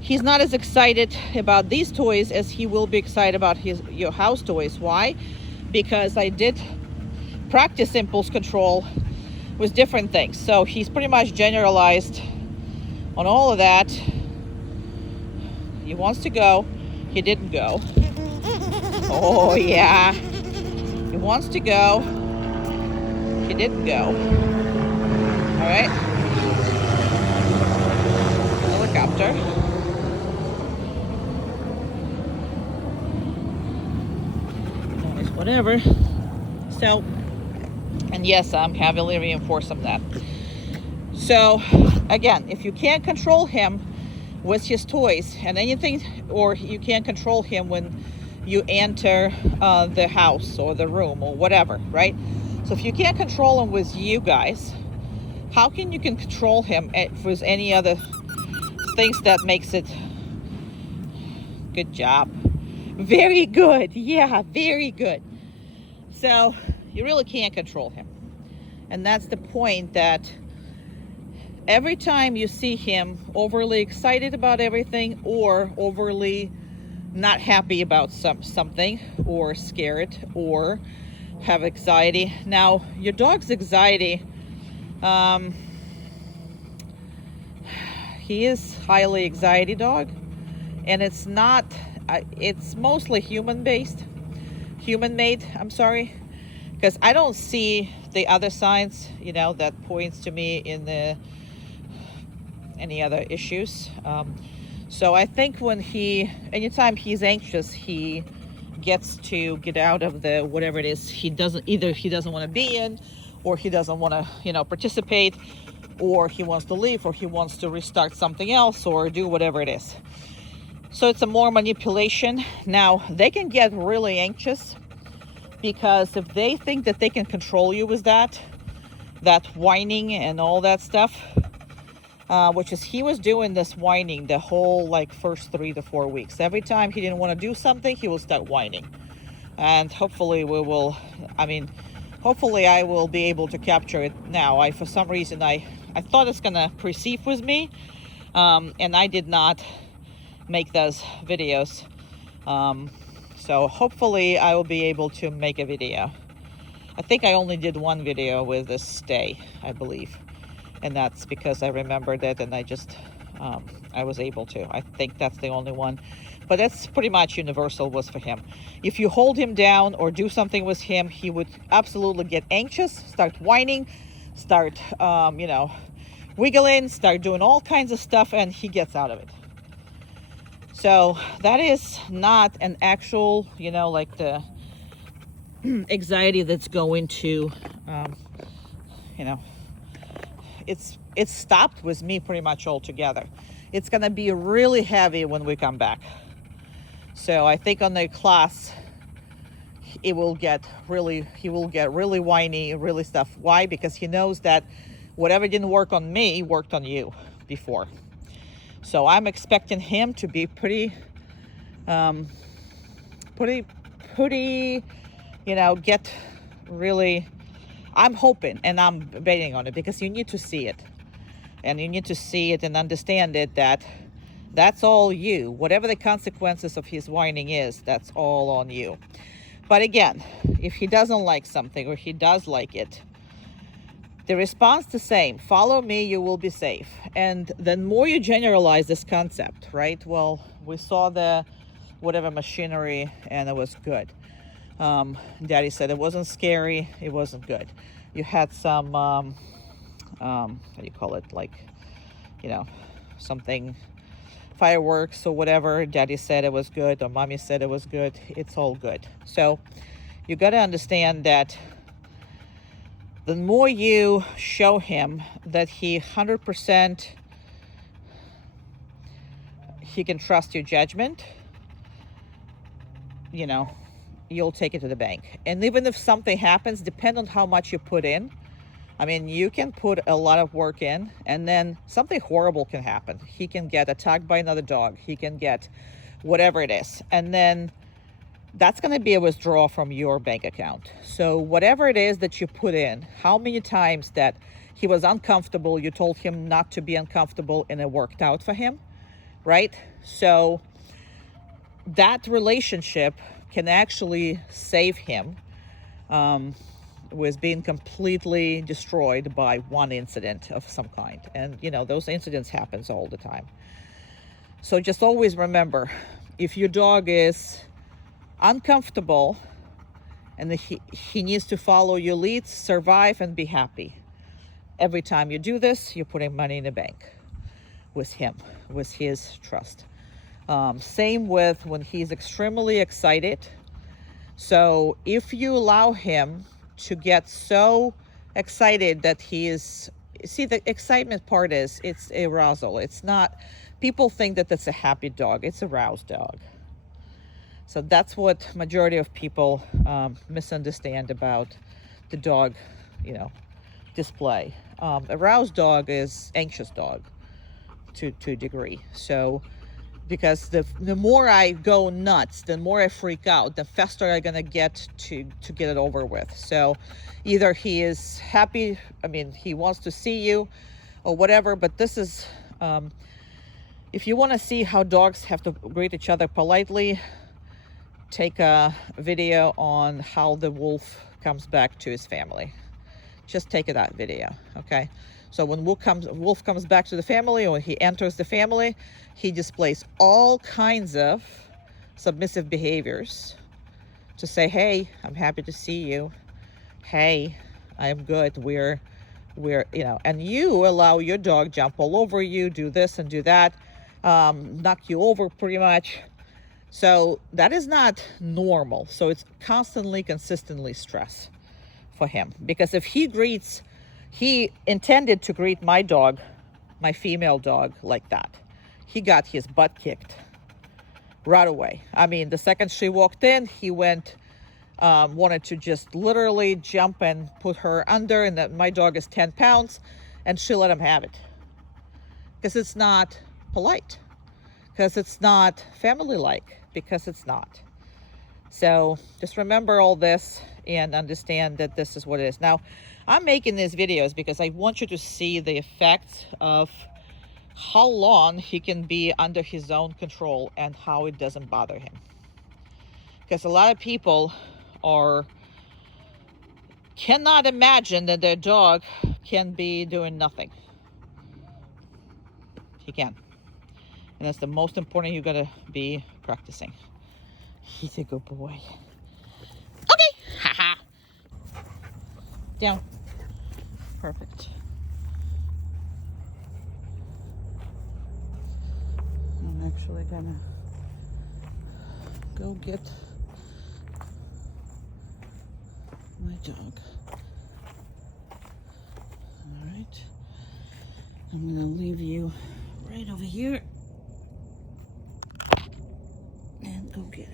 he's not as excited about these toys as he will be excited about your house toys. Why? Because I did practice impulse control with different things. So he's pretty much generalized on all of that. He wants to go. He didn't go. Oh yeah. He wants to go. He didn't go. All right. Helicopter. Noise, whatever. So, and yes, I'm heavily reinforcing that. So again, if you can't control him with his toys and anything, or you can't control him when you enter the house or the room or whatever, right? So if you can't control him with you guys, how can you control him with any other things that makes it? Good job. Very good. Yeah, very good. So you really can't control him. And that's the point, that every time you see him overly excited about everything or overly not happy about something or scared or have anxiety. Now, your dog's anxiety, he is highly anxiety dog, and it's not, it's mostly human-made, I'm sorry, because I don't see the other signs, you know, that points to me in any other issues. So I think when anytime he's anxious, he gets to get out of the whatever it is he doesn't want to be in, or he doesn't want to, you know, participate, or he wants to leave, or he wants to restart something else or do whatever it is. So it's a more manipulation. Now they can get really anxious because if they think that they can control you with that whining and all that stuff, which is, he was doing this whining the whole first 3 to 4 weeks. Every time he didn't want to do something, he will start whining. And hopefully hopefully I will be able to capture it now. For some reason, I thought it's gonna perceive with me, and I did not make those videos. So hopefully I will be able to make a video. I think I only did one video with this stay, I believe. And that's because I remembered it and I was able to. I think that's the only one. But that's pretty much universal was for him. If you hold him down or do something with him, he would absolutely get anxious, start whining, start, wiggling, start doing all kinds of stuff, and he gets out of it. So that is not an actual, the anxiety that's going to, it's stopped with me pretty much altogether. It's going to be really heavy when we come back. So I think on the class, he will get really whiny, really stuff. Why? Because he knows that whatever didn't work on me worked on you before. So I'm expecting him to be pretty, get really, I'm hoping and I'm betting on it, because you need to see it. And you need to see it and understand it, that That's all you. Whatever the consequences of his whining is, that's all on you. But again, if he doesn't like something or he does like it, the response the same. Follow me, you will be safe. And the more you generalize this concept, right? Well, we saw the whatever machinery and it was good. Daddy said it wasn't scary, it wasn't good. You had some, how do you call it? Like, you know, something, fireworks or whatever. Daddy said it was good or mommy said it was good. It's all good. So you got to understand that the more you show him that he 100% he can trust your judgment, you know, you'll take it to the bank. And even if something happens, depend on how much you put in. I mean, you can put a lot of work in and then something horrible can happen. He can get attacked by another dog. He can get whatever it is. And then that's going to be a withdrawal from your bank account. So whatever it is that you put in, how many times that he was uncomfortable, you told him not to be uncomfortable and it worked out for him, right? So that relationship can actually save him was being completely destroyed by one incident of some kind. And, you know, those incidents happens all the time. So just always remember, if your dog is uncomfortable and he needs to follow your leads, survive and be happy. Every time you do this, you're putting money in the bank with him, with his trust. Same with when he's extremely excited. So if you allow him to get so excited that he is, see, the excitement part is it's arousal. It's not, people think that that's a happy dog. It's a roused dog. So that's what majority of people misunderstand about the dog, you know, display. A roused dog is anxious dog to a degree. So because the more I go nuts, the more I freak out, the faster I'm gonna get to get it over with. So either he is happy, I mean, he wants to see you or whatever, but this is, if you wanna see how dogs have to greet each other politely, take a video on how the wolf comes back to his family. Just take that video, okay? So when wolf comes back to the family, or when he enters the family, he displays all kinds of submissive behaviors to say, hey, I'm happy to see you. Hey, I'm good. We're, you know, and you allow your dog jump all over you, do this and do that, knock you over pretty much. So that is not normal. So it's constantly, consistently stress for him. Because if he intended to greet my dog, my female dog, like that. He got his butt kicked right away. I mean, the second she walked in, he went, wanted to just literally jump and put her under, and that my dog is 10 pounds, and she let him have it. Because it's not polite. Because it's not family-like. Because it's not. So just remember all this and understand that this is what it is. Now, I'm making these videos because I want you to see the effects of how long he can be under his own control and how it doesn't bother him. Because a lot of people cannot imagine that their dog can be doing nothing. He can. And that's the most important you gotta be practicing. He's a good boy. Okay. Haha. Down. Perfect. I'm actually gonna go get my dog. All right. I'm gonna leave you right over here and go get him.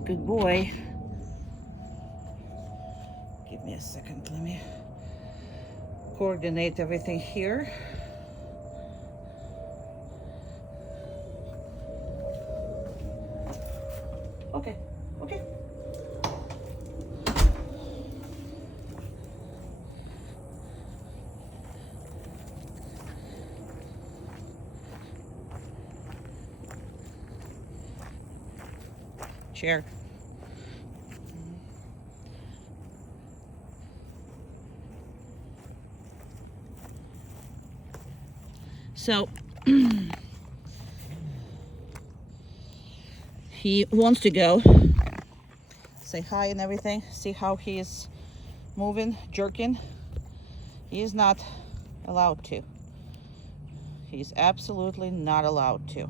a good boy. Give me a second. Let me coordinate everything here. Okay, okay. Chair. So he wants to go. Say hi and everything. See how he is moving, jerking. He is not allowed to. He's absolutely not allowed to.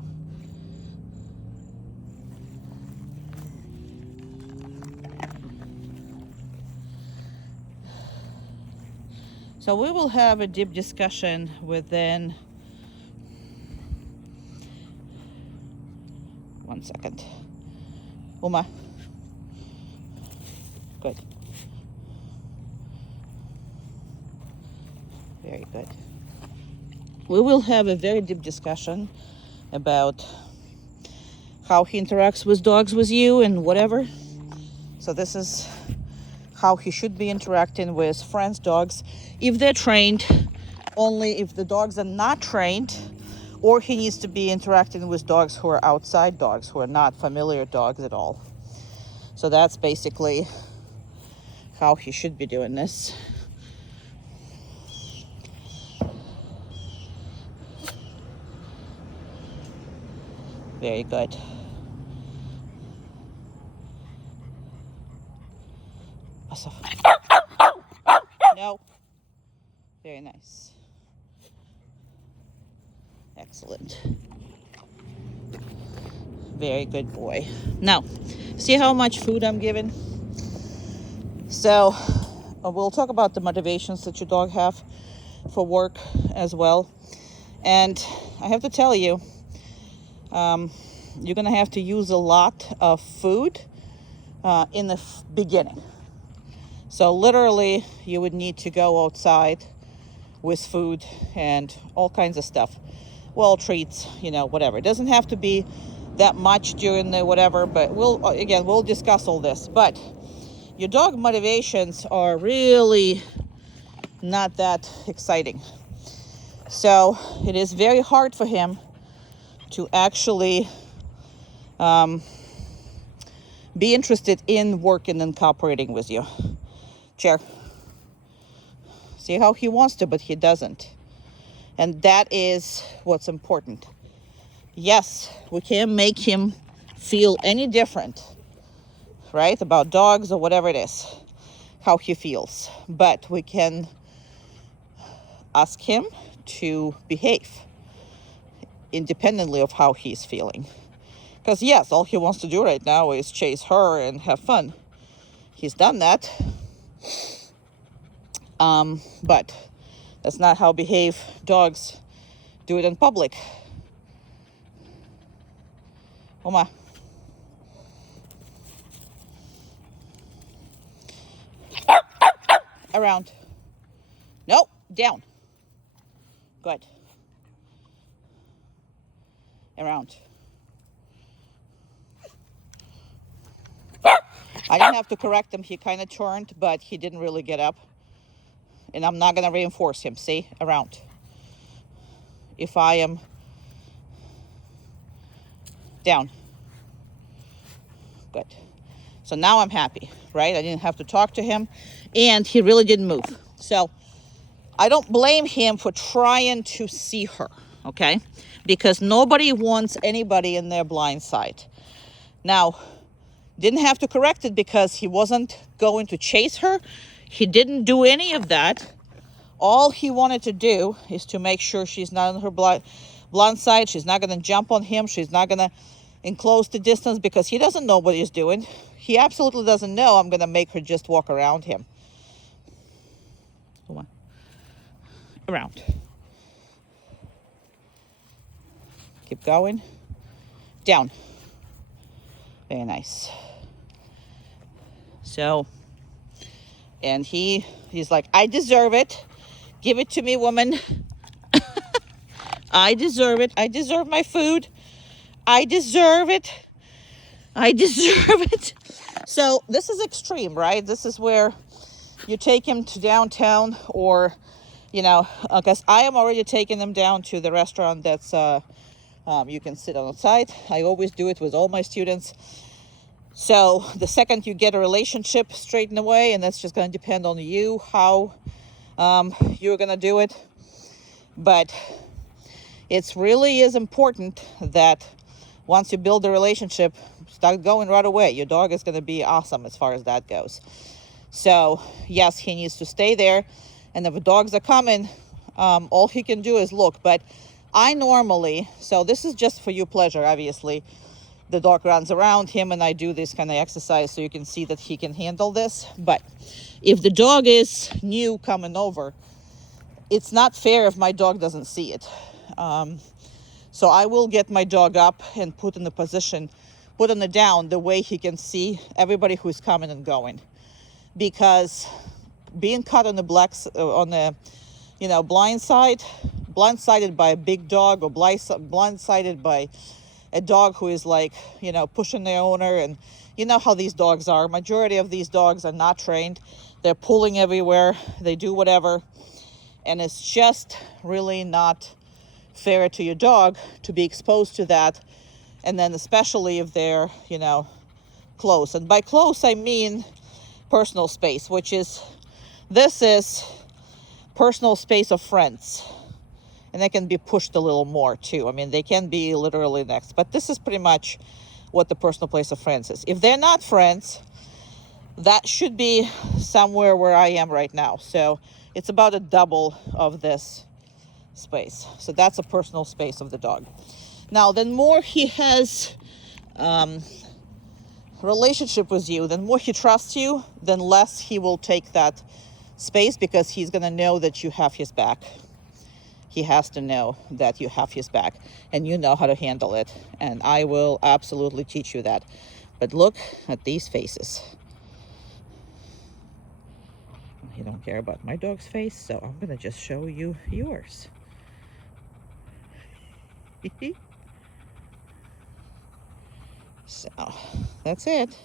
So we will have a deep discussion within 1 second. Uma. Good. Very good. We will have a very deep discussion about how he interacts with dogs with you and whatever. So this is how he should be interacting with friends' dogs if they're trained. Only if the dogs are not trained, or he needs to be interacting with dogs who are outside dogs, who are not familiar dogs at all. So that's basically how he should be doing this. Very good. No. Very nice. Excellent. Very good boy. Now, see how much food I'm giving? So, we'll talk about the motivations that your dog have for work as well. And I have to tell you, you're going to have to use a lot of food in the beginning. So literally, you would need to go outside with food and all kinds of stuff. Well, treats, whatever. It doesn't have to be that much during the whatever, but we'll discuss all this. But your dog motivations are really not that exciting. So it is very hard for him to actually be interested in working and cooperating with you. Chair. See how he wants to, but he doesn't. And that is what's important. Yes, we can't make him feel any different, right? About dogs or whatever it is, how he feels. But we can ask him to behave independently of how he's feeling. Because yes, all he wants to do right now is chase her and have fun. He's done that. But that's not how behave dogs do it in public. Oma. Around. No, down. Good. Around. I didn't have to correct him. He kind of turned, but he didn't really get up. And I'm not going to reinforce him. See? Around. If I am down. Good. So now I'm happy, right? I didn't have to talk to him. And he really didn't move. So I don't blame him for trying to see her, okay? Because nobody wants anybody in their blind side. Now, didn't have to correct it because he wasn't going to chase her. He didn't do any of that. All he wanted to do is to make sure she's not on her blind side. She's not going to jump on him. She's not going to enclose the distance because he doesn't know what he's doing. He absolutely doesn't know I'm going to make her just walk around him. Come on. Around. Keep going. Down. Very nice. So, and he's like, I deserve it. Give it to me, woman. I deserve it. I deserve my food. I deserve it. I deserve it. So this is extreme, right? This is where you take him to downtown, or, you know, because I am already taking them down to the restaurant that's, you can sit on the side. I always do it with all my students. So the second you get a relationship straightened away, and that's just going to depend on you, how you're going to do it. But it really is important that once you build a relationship, start going right away. Your dog is going to be awesome as far as that goes. So yes, he needs to stay there. And if the dogs are coming, all he can do is look. But I normally, so this is just for your pleasure, obviously. The dog runs around him and I do this kind of exercise so you can see that he can handle this. But if the dog is new coming over, it's not fair if my dog doesn't see it. So I will get my dog up and put in the position, put on the down the way he can see everybody who's coming and going. Because being caught on the blindsided by a big dog, or blindsided by a dog who is like, pushing their owner, and you know how these dogs are. Majority of these dogs are not trained. They're pulling everywhere. They do whatever. And it's just really not fair to your dog to be exposed to that. And then especially if they're, close. And by close, I mean personal space, this is personal space of friends. And they can be pushed a little more too. I mean, they can be literally next, but this is pretty much what the personal place of friends is. If they're not friends, that should be somewhere where I am right now. So it's about a double of this space. So that's a personal space of the dog. Now, the more he has relationship with you, the more he trusts you, then less he will take that space, because he's going to know that you have his back. He has to know that you have his back and you know how to handle it. And I will absolutely teach you that. But look at these faces. You don't care about my dog's face, so I'm going to just show you yours. So that's it.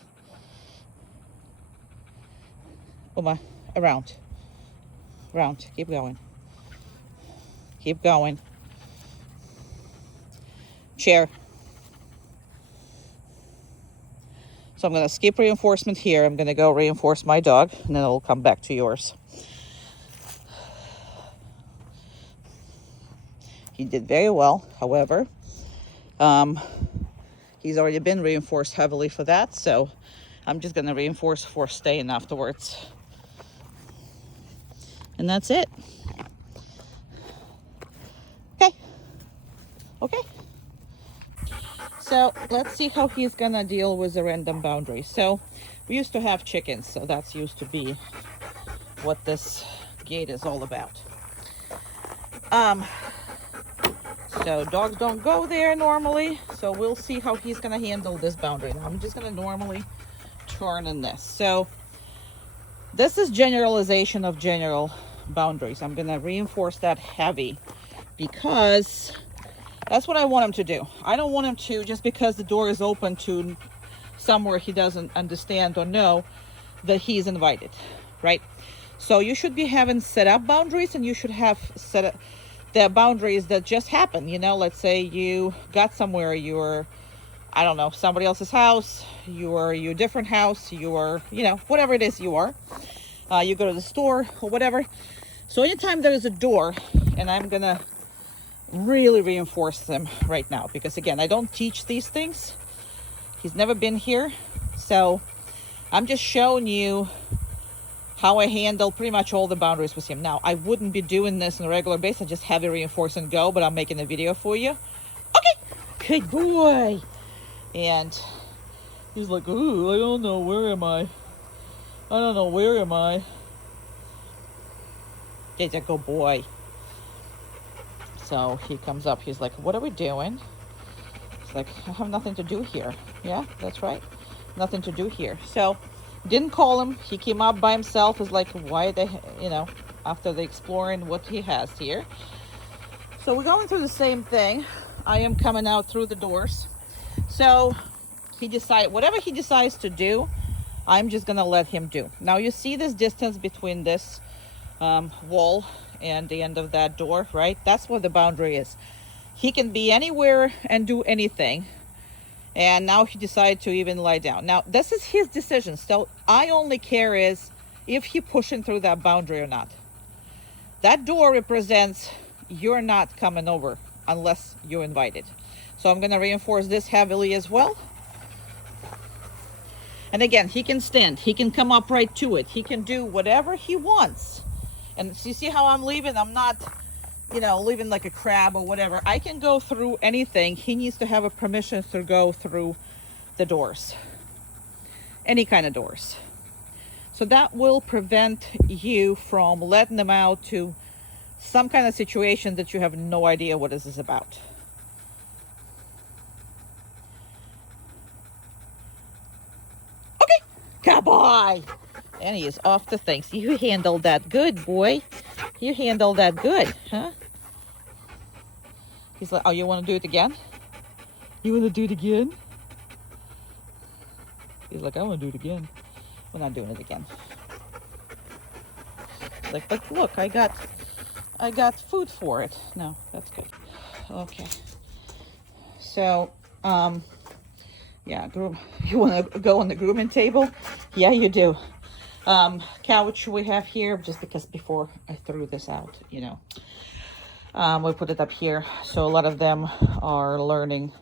Uma, around. Keep going. Keep going. Chair. So I'm going to skip reinforcement here. I'm going to go reinforce my dog, and then I'll come back to yours. He did very well. However, he's already been reinforced heavily for that. So I'm just going to reinforce for staying afterwards. And that's it. Okay. So let's see how he's gonna deal with the random boundary. So we used to have chickens, so that's used to be what this gate is all about. So dogs don't go there normally, so we'll see how he's gonna handle this boundary. Now I'm just gonna normally turn in this. So this is generalization of general boundaries. I'm gonna reinforce that heavy because that's what I want him to do. I don't want him to, just because the door is open to somewhere he doesn't understand or know, that he's invited, right? So you should be having set up boundaries, and you should have set up the boundaries that just happen. Let's say you got somewhere, you're, I don't know, somebody else's house, you're your different house, you're, whatever it is you are. You go to the store or whatever. So anytime there is a door, and I'm gonna really reinforce them right now, because again, I don't teach these things. He's never been here, so I'm just showing you how I handle pretty much all the boundaries with him. Now, I wouldn't be doing this on a regular basis. I just have it reinforce and go, but I'm making a video for you. Okay, good boy. And he's like, ooh, I don't know, where am I? There's a good boy. So he comes up, he's like, what are we doing? It's like, I have nothing to do here. Yeah, that's right. Nothing to do here. So Didn't call him. He came up by himself. Is like, why they, you know, after the exploring what he has here. So we're going through the same thing. I am coming out through the doors. So he decided, whatever he decides to do, I'm just gonna let him do. Now you see this distance between this wall and the end of that door, right? That's what the boundary is. He can be anywhere and do anything. And now he decided to even lie down. Now this is his decision. So I only care is if he pushing through that boundary or not. That door represents you're not coming over unless you're invited. So I'm gonna reinforce this heavily as well. And again, he can stand, he can come up right to it. He can do whatever he wants. And you see how I'm leaving? I'm not, you know, leaving like a crab or whatever. I can go through anything. He needs to have a permission to go through the doors, any kind of doors. So that will prevent you from letting them out to some kind of situation that you have no idea what this is about. Okay, goodbye. And he is off the things. You handled that good, boy. You handled that good, huh? He's like, oh, you want to do it again? You want to do it again? He's like, I want to do it again. We're not doing it again. He's like, but look, I got food for it. No, that's good. Okay. So, yeah, you want to go on the grooming table? Yeah, you do. Couch we have here, just because before I threw this out, you know. We put it up here. So a lot of them are learning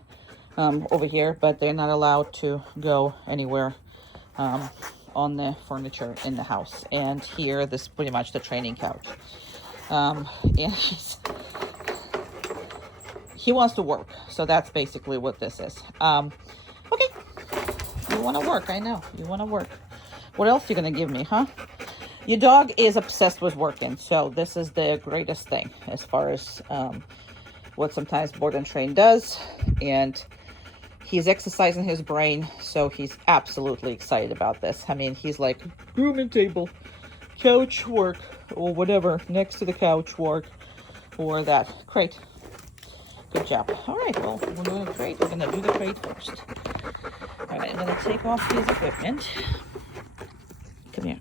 over here, but they're not allowed to go anywhere on the furniture in the house. And here, this is pretty much the training couch. And he wants to work. So that's basically what this is. Okay. You want to work. I know. You want to work. What else are you going to give me, huh? Your dog is obsessed with working. So this is the greatest thing as far as what sometimes board and train does. And he's exercising his brain. So he's absolutely excited about this. I mean, he's like, grooming table, couch work, or whatever, next to the couch work, or that crate. Good job. All right, well, we're doing the crate. We're going to do the crate first. All right, I'm going to take off his equipment. Come here.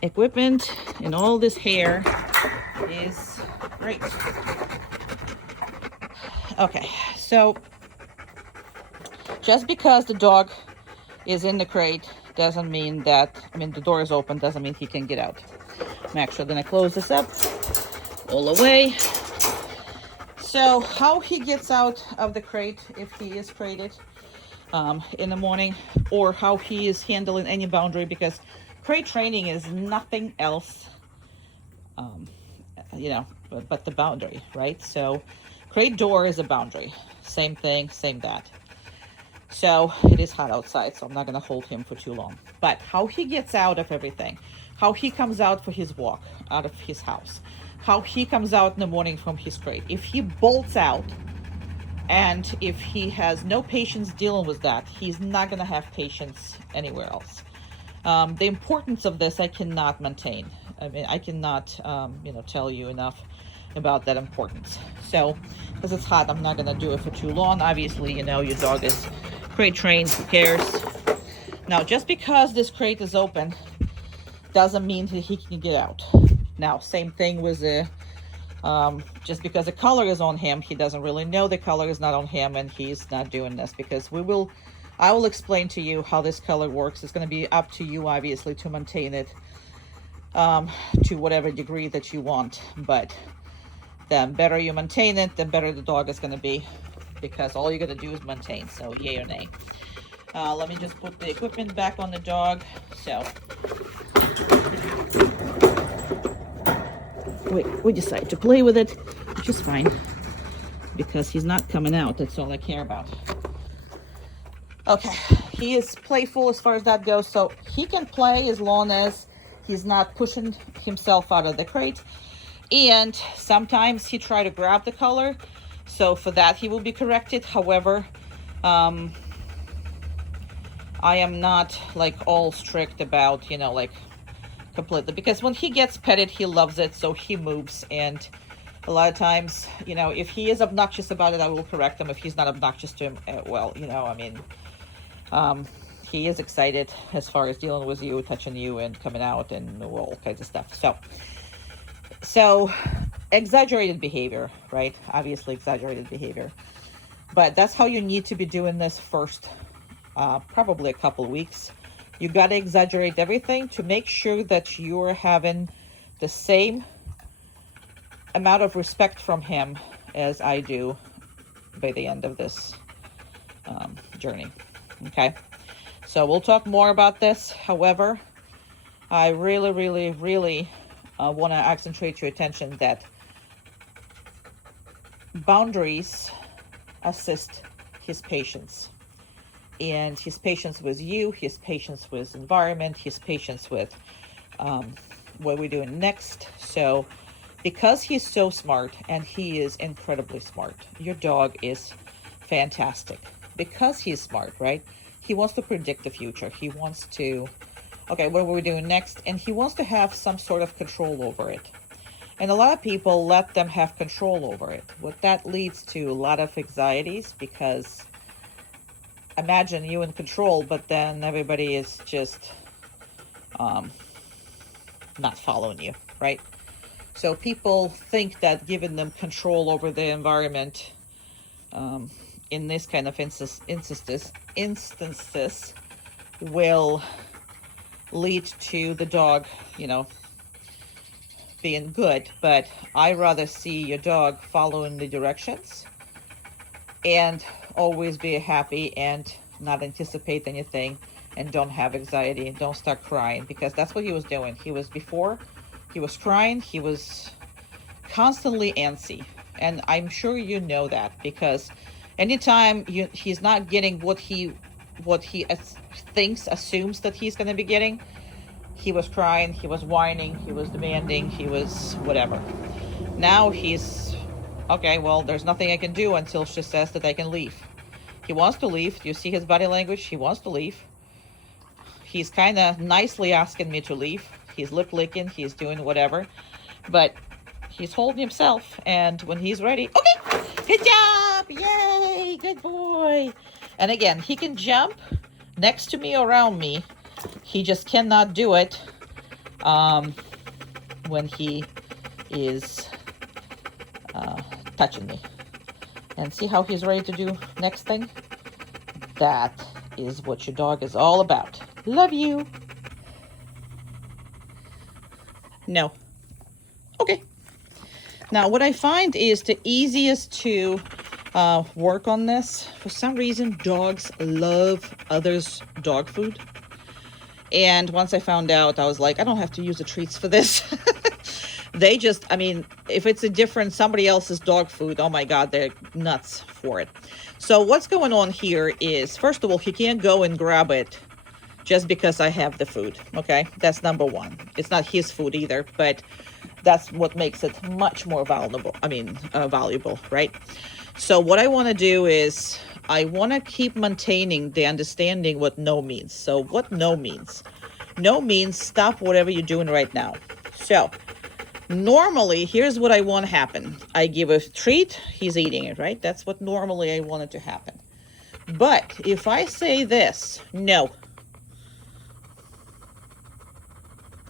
Equipment and all this hair is great. Okay, so just because the dog is in the crate doesn't mean that, I mean, the door is open, doesn't mean he can get out. I'm actually going to close this up all the way. So how he gets out of the crate, if he is crated in the morning, or how he is handling any boundary, because crate training is nothing else, you know, but the boundary, right? So crate door is a boundary. Same thing, same that. So it is hot outside, so I'm not going to hold him for too long. But how he gets out of everything, how he comes out for his walk out of his house, how he comes out in the morning from his crate. If he bolts out, and if he has no patience dealing with that, he's not going to have patience anywhere else. The importance of this I cannot maintain. I mean, I cannot, you know, tell you enough about that importance. So, because it's hot, I'm not going to do it for too long. Obviously, you know, your dog is crate trained, who cares? Now, just because this crate is open doesn't mean that he can get out. Now, same thing with the, just because the collar is on him, he doesn't really know the collar is not on him, and he's not doing this, because I will explain to you how this color works. It's going to be up to you, obviously, to maintain it to whatever degree that you want. But the better you maintain it, the better the dog is going to be, because all you're going to do is maintain. So yay or nay. Let me just put the equipment back on the dog. So we decide to play with it, which is fine, because he's not coming out. That's all I care about. Okay, he is playful as far as that goes, so he can play as long as he's not pushing himself out of the crate. And sometimes he try to grab the collar, so for that he will be corrected. However, I am not like all strict about, you know, like completely, because when he gets petted, he loves it, so he moves. And a lot of times, you know, if he is obnoxious about it, I will correct him. If he's not obnoxious to him, well, you know, I mean, he is excited as far as dealing with you, touching you, and coming out, and all kinds of stuff. So exaggerated behavior, right? Obviously exaggerated behavior, but that's how you need to be doing this first, probably a couple weeks. You got to exaggerate everything to make sure that you're having the same amount of respect from him as I do by the end of this journey. Okay, so we'll talk more about this. However, I really, really, really want to accentuate your attention that boundaries assist his patience. And his patience with you, his patience with environment, his patience with what we're doing next. So because he's so smart, and he is incredibly smart, your dog is fantastic. Because he's smart, right? He wants to predict the future. He wants to, okay, what are we doing next? And he wants to have some sort of control over it. And a lot of people let them have control over it. What that leads to a lot of anxieties, because imagine you in control, but then everybody is just not following you, right? So people think that giving them control over the environment in this kind of instances will lead to the dog, you know, being good. But I rather see your dog following the directions and always be happy and not anticipate anything, and don't have anxiety, and don't start crying, because that's what he was doing. He was crying, he was constantly antsy. And I'm sure you know that, because anytime he's not getting what he assumes that he's going to be getting, he was crying, he was whining, he was demanding, he was whatever. Now he's, okay, well, there's nothing I can do until she says that I can leave. He wants to leave. Do you see his body language? He wants to leave. He's kind of nicely asking me to leave. He's lip licking, he's doing whatever, but he's holding himself. And when he's ready, okay, good job, yay, good boy. And again, he can jump next to me, around me. He just cannot do it when he is touching me. And see how he's ready to do next thing? That is what your dog is all about. Love you. No. Okay. Now, what I find is the easiest to work on this. For some reason, dogs love others' dog food. And once I found out, I was like, I don't have to use the treats for this. They just, I mean, if it's a different, somebody else's dog food, oh my God, they're nuts for it. So what's going on here is, first of all, he can't go and grab it just because I have the food, okay? That's number one. It's not his food either, but that's what makes it much more valuable, right? So what I want to do is, I want to keep maintaining the understanding what no means. So what no means? No means stop whatever you're doing right now. So normally, here's what I want to happen. I give a treat, he's eating it, right? That's what normally I want it to happen. But if I say this, no.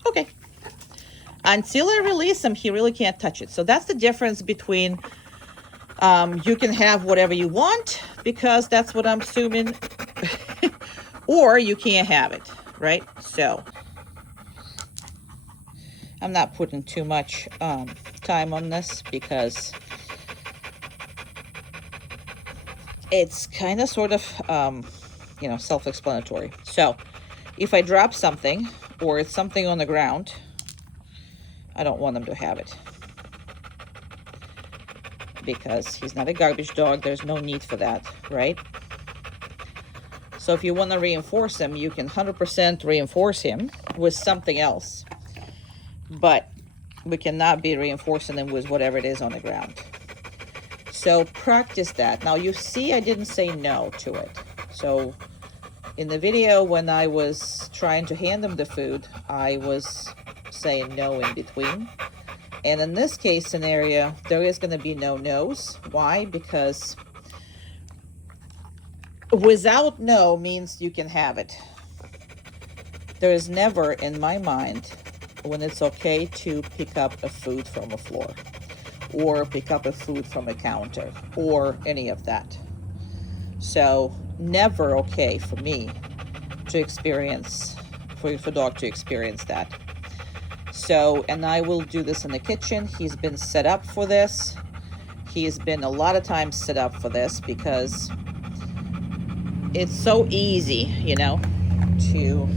Okay. Until I release him, he really can't touch it. So that's the difference between you can have whatever you want, because that's what I'm assuming, or you can't have it, right? So I'm not putting too much time on this, because it's kind of sort of, self-explanatory. So if I drop something, or it's something on the ground, I don't want them to have it, because he's not a garbage dog. There's no need for that, right? So if you want to reinforce him, you can 100% reinforce him with something else. But we cannot be reinforcing them with whatever it is on the ground. So practice that. Now you see I didn't say no to it. So In the video, when I was trying to hand him the food, I was saying no in between. And in this case scenario, there is going to be no no's. Why? Because without no means you can have it. There is never in my mind when it's okay to pick up a food from a floor or pick up a food from a counter or any of that. So never okay for me to experience, for dog to experience that. So, and I will do this in the kitchen. He's been set up for this. He's been a lot of times set up for this because it's so easy, you know, to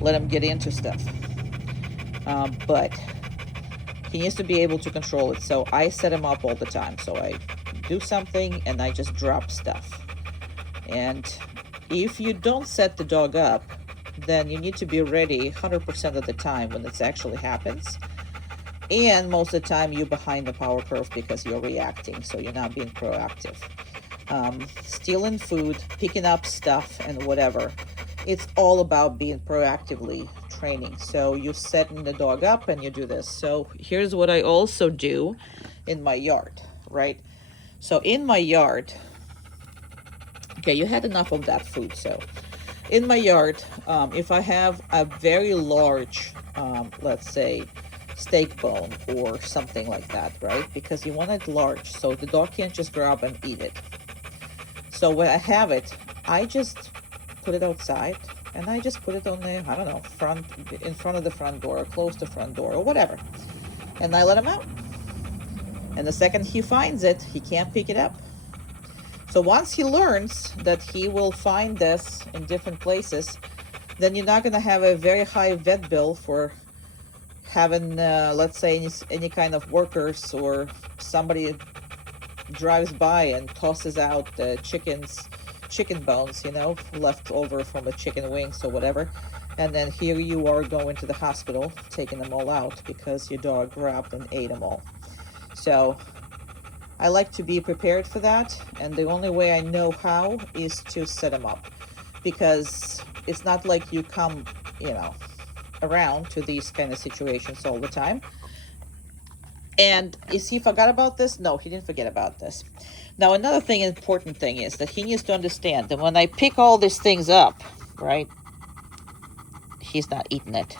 let him get into stuff. But he needs to be able to control it. So I set him up all the time. So I do something and I just drop stuff. And if you don't set the dog up, then you need to be ready 100% of the time when it actually happens. And most of the time you're behind the power curve because you're reacting, so you're not being proactive. Stealing food, picking up stuff, and whatever. It's all about being proactively training. So you're setting the dog up and you do this. So here's what I also do in my yard, right? So in my yard, okay, you had enough of that food. So in my yard, if I have a very large, let's say, steak bone or something like that, right? Because you want it large, so the dog can't just grab and eat it. So when I have it, I just put it outside and I just put it on the, I don't know, in front of the front door or close the front door or whatever. And I let him out. And the second he finds it, he can't pick it up. So once he learns that he will find this in different places, then you're not going to have a very high vet bill for having, let's say, any kind of workers or somebody drives by and tosses out the chicken bones, you know, left over from the chicken wings or whatever. And then here you are going to the hospital, taking them all out because your dog grabbed and ate them all. So I like to be prepared for that, and the only way I know how is to set them up, because it's not like you come, you know, around to these kind of situations all the time. And is he forgot about this? No, he didn't forget about this. Now, another important thing is that he needs to understand that when I pick all these things up, right, he's not eating it.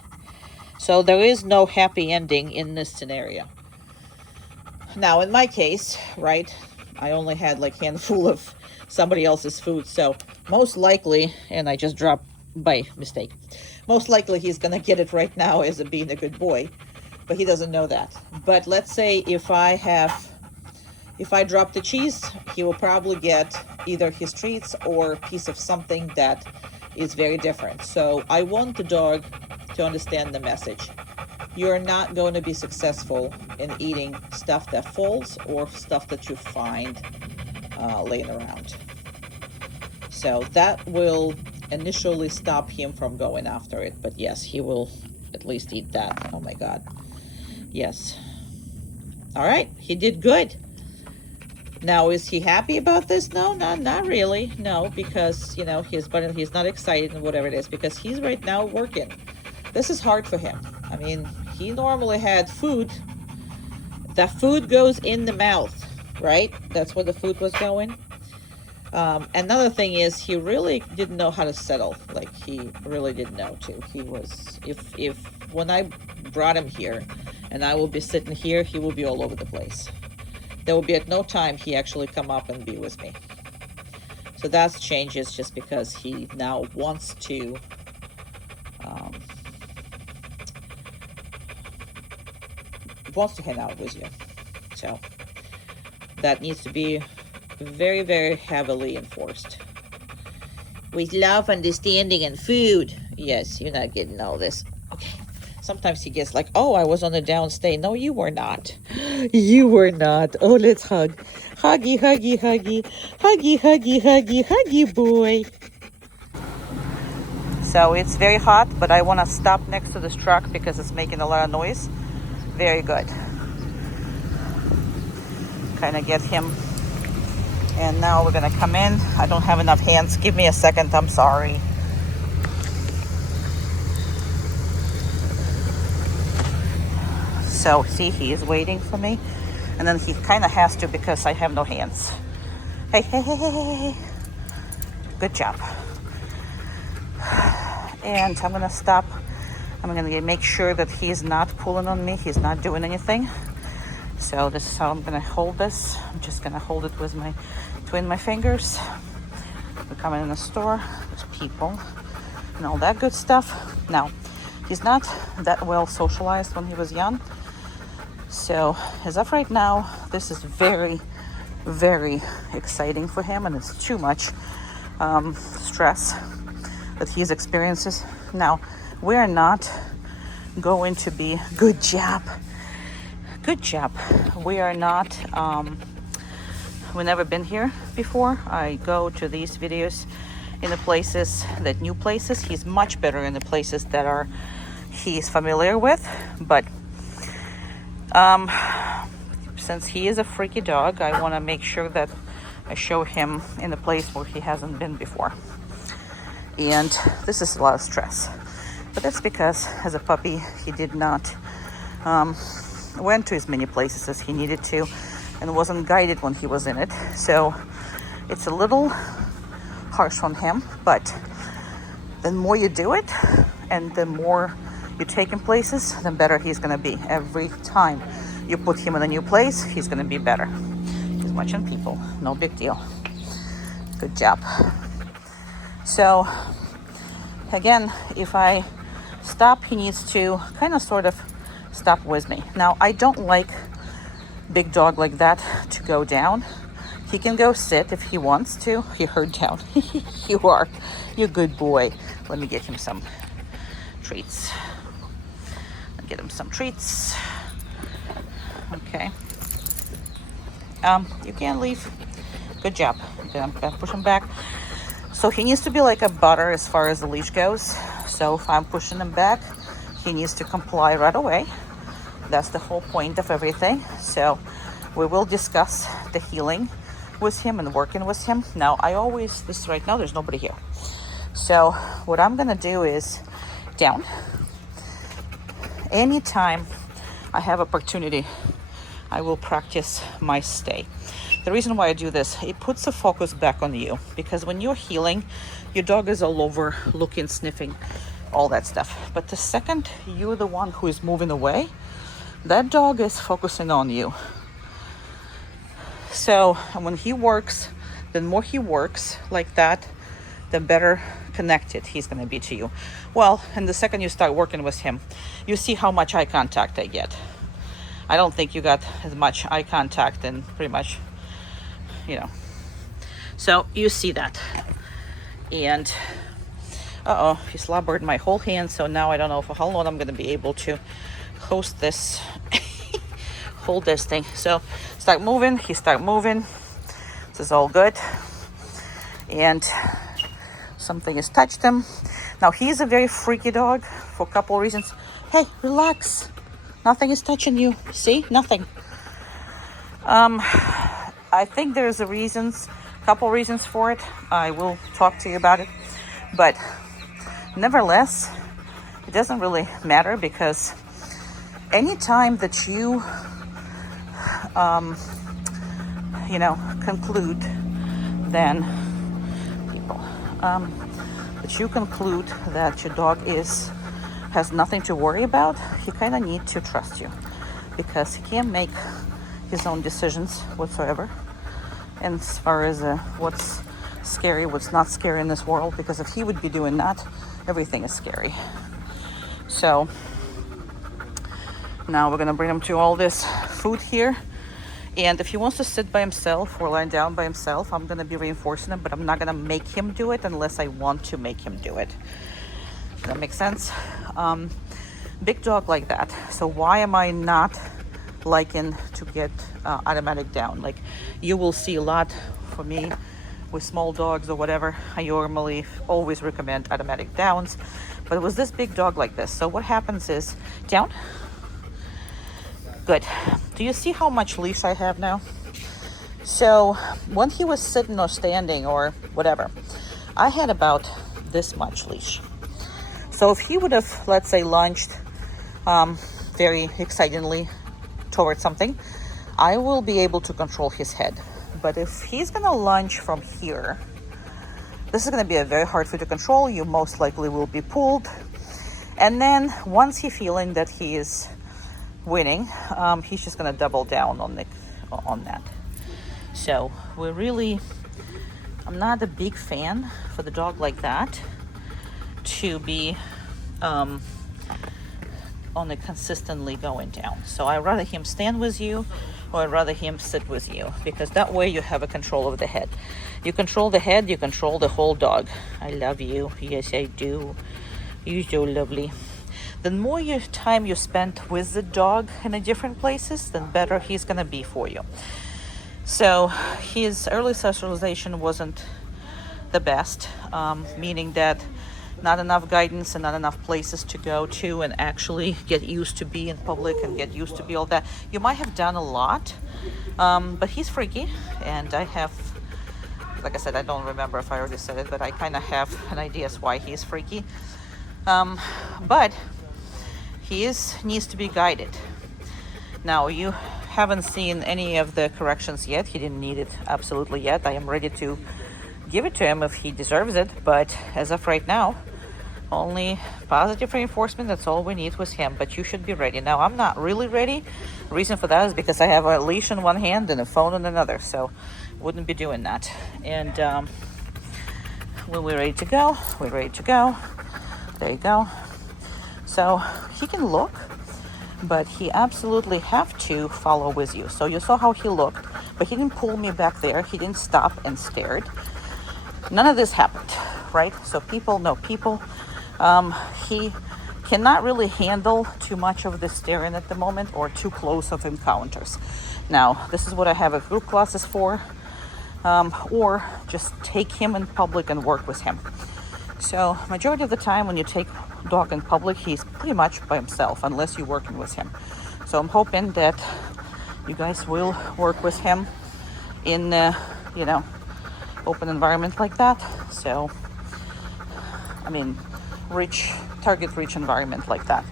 So there is no happy ending in this scenario. Now, in my case, right, I only had like a handful of somebody else's food. So most likely, and I just dropped by mistake, most likely he's going to get it right now as being a good boy. But he doesn't know that. But let's say if I drop the cheese, he will probably get either his treats or a piece of something that is very different. So I want the dog to understand the message. You're not going to be successful in eating stuff that falls or stuff that you find laying around. So that will initially stop him from going after it. But yes, he will at least eat that. Oh my God. Yes. All right. He did good. Now, is he happy about this? No, not really. No, because, you know, he's not excited and whatever it is, because he's right now working. This is hard for him. I mean, he normally had food. The food goes in the mouth, right? That's where the food was going. Another thing is he really didn't know how to settle. Like, he really didn't know to. He was, if when I brought him here and I will be sitting here, he will be all over the place. There will be at no time he actually come up and be with me. So that changes just because he now wants to hang out with you. So that needs to be very, very heavily enforced. With love, understanding, and food. Yes, you're not getting all this. Okay. Sometimes he gets like, oh, I was on a downstay. No, you were not. You were not. Oh, let's hug. Huggy, huggy, huggy. Huggy, huggy, huggy, huggy, boy. So it's very hot, but I want to stop next to this truck because it's making a lot of noise. Very good. Kind of get him And now we're gonna come in. I don't have enough hands. Give me a second, I'm sorry. So see, he is waiting for me. And then he kind of has to because I have no hands. Hey, hey, hey, hey, hey, hey. Good job. And I'm gonna stop. I'm gonna make sure that he's not pulling on me. He's not doing anything. So this is how I'm gonna hold this. I'm just gonna hold it with between my fingers. We're coming in the store, there's people and all that good stuff. Now, he's not that well socialized when he was young. So as of right now, this is very, very exciting for him, and it's too much stress that he's experiences. Now, we're not going to be, good job. We are not, we've never been here before. I go to these videos in the places, new places. He's much better in the places that he's familiar with. But since he is a freaky dog, I want to make sure that I show him in a place where he hasn't been before. And this is a lot of stress. But that's because as a puppy, he did not went to as many places as he needed to and wasn't guided when he was in it. So it's a little harsh on him, but the more you do it and the more you take him places, the better he's going to be. Every time you put him in a new place, he's going to be better. He's watching people, no big deal. Good job. So again, if I stop, he needs to kind of sort of stop with me. Now, I don't like big dog like that to go down. He can go sit if he wants to. He heard down. You're a good boy. Let me get him some treats. Get him some treats. Okay. You can't leave. Good job. Okay, I'm gonna push him back. So he needs to be like a butter as far as the leash goes. So if I'm pushing him back, he needs to comply right away. That's the whole point of everything. So we will discuss the healing with him and working with him. Now, right now, there's nobody here. So what I'm gonna do is down. Anytime I have opportunity, I will practice my stay. The reason why I do this, it puts the focus back on you, because when you're healing, your dog is all over, looking, sniffing, all that stuff. But the second you're the one who is moving away, that dog is focusing on you. So when he works, the more he works like that, the better connected he's going to be to you. Well, and the second you start working with him, you see how much eye contact I get. I don't think you got as much eye contact and pretty much, So you see that. And, he slobbered my whole hand. So now I don't know for how long I'm going to be able to host this, hold this thing. So he start moving. This is all good. And something has touched him. Now he's a very freaky dog for a couple of reasons. Hey, relax. Nothing is touching you. See? Nothing. I think there's a couple reasons for it. I will talk to you about it. But nevertheless, it doesn't really matter, because anytime that you, conclude, then that you conclude that your dog has nothing to worry about, you kind of need to trust you, because he can't make his own decisions whatsoever. And as far as what's scary, what's not scary in this world, because if he would be doing that, everything is scary. So now we're gonna bring him to all this food here. And if he wants to sit by himself or lie down by himself, I'm gonna be reinforcing him, but I'm not gonna make him do it unless I want to make him do it. Does that make sense? Big dog like that. So why am I not liking to get automatic down? Like, you will see a lot for me with small dogs or whatever. I normally always recommend automatic downs, but it was this big dog like this. So what happens is, down. Good. Do you see how much leash I have now? So when he was sitting or standing or whatever, I had about this much leash. So if he would have, let's say, lunged very excitingly towards something, I will be able to control his head. But if he's gonna lunge from here, this is gonna be a very hard for you to control. You most likely will be pulled. And then once he's feeling that he is winning, he's just gonna double down on that. So I'm not a big fan for the dog like that to be on it consistently going down. So I'd rather him stand with you, or I'd rather him sit with you, because that way you have a control of the head. You control the head, you control the whole dog. I love you. Yes, I do. You're so lovely. The more time you spend with the dog in the different places, the better he's gonna be for you. So his early socialization wasn't the best, meaning that not enough guidance and not enough places to go to and actually get used to be in public and get used to be all that. You might have done a lot, but he's freaky, and I have, like I said, I don't remember if I already said it, but I kind of have an idea as why he's freaky. But he needs to be guided. Now, you haven't seen any of the corrections yet. He didn't need it absolutely yet. I am ready to give it to him if he deserves it, but as of right now, only positive reinforcement. That's all we need with him, but you should be ready. Now, I'm not really ready. The reason for that is because I have a leash in one hand and a phone in another, so wouldn't be doing that. And when we're ready to go, we're ready to go. There you go. So he can look, but he absolutely have to follow with you. So you saw how he looked, but he didn't pull me back there. He didn't stop and stared. None of this happened, right? So he cannot really handle too much of the staring at the moment, or too close of encounters. Now, this is what I have a group classes for, or just take him in public and work with him. So majority of the time when you take dog in public, he's pretty much by himself unless you're working with him. So I'm hoping that you guys will work with him in open environment like that. So target rich environment like that.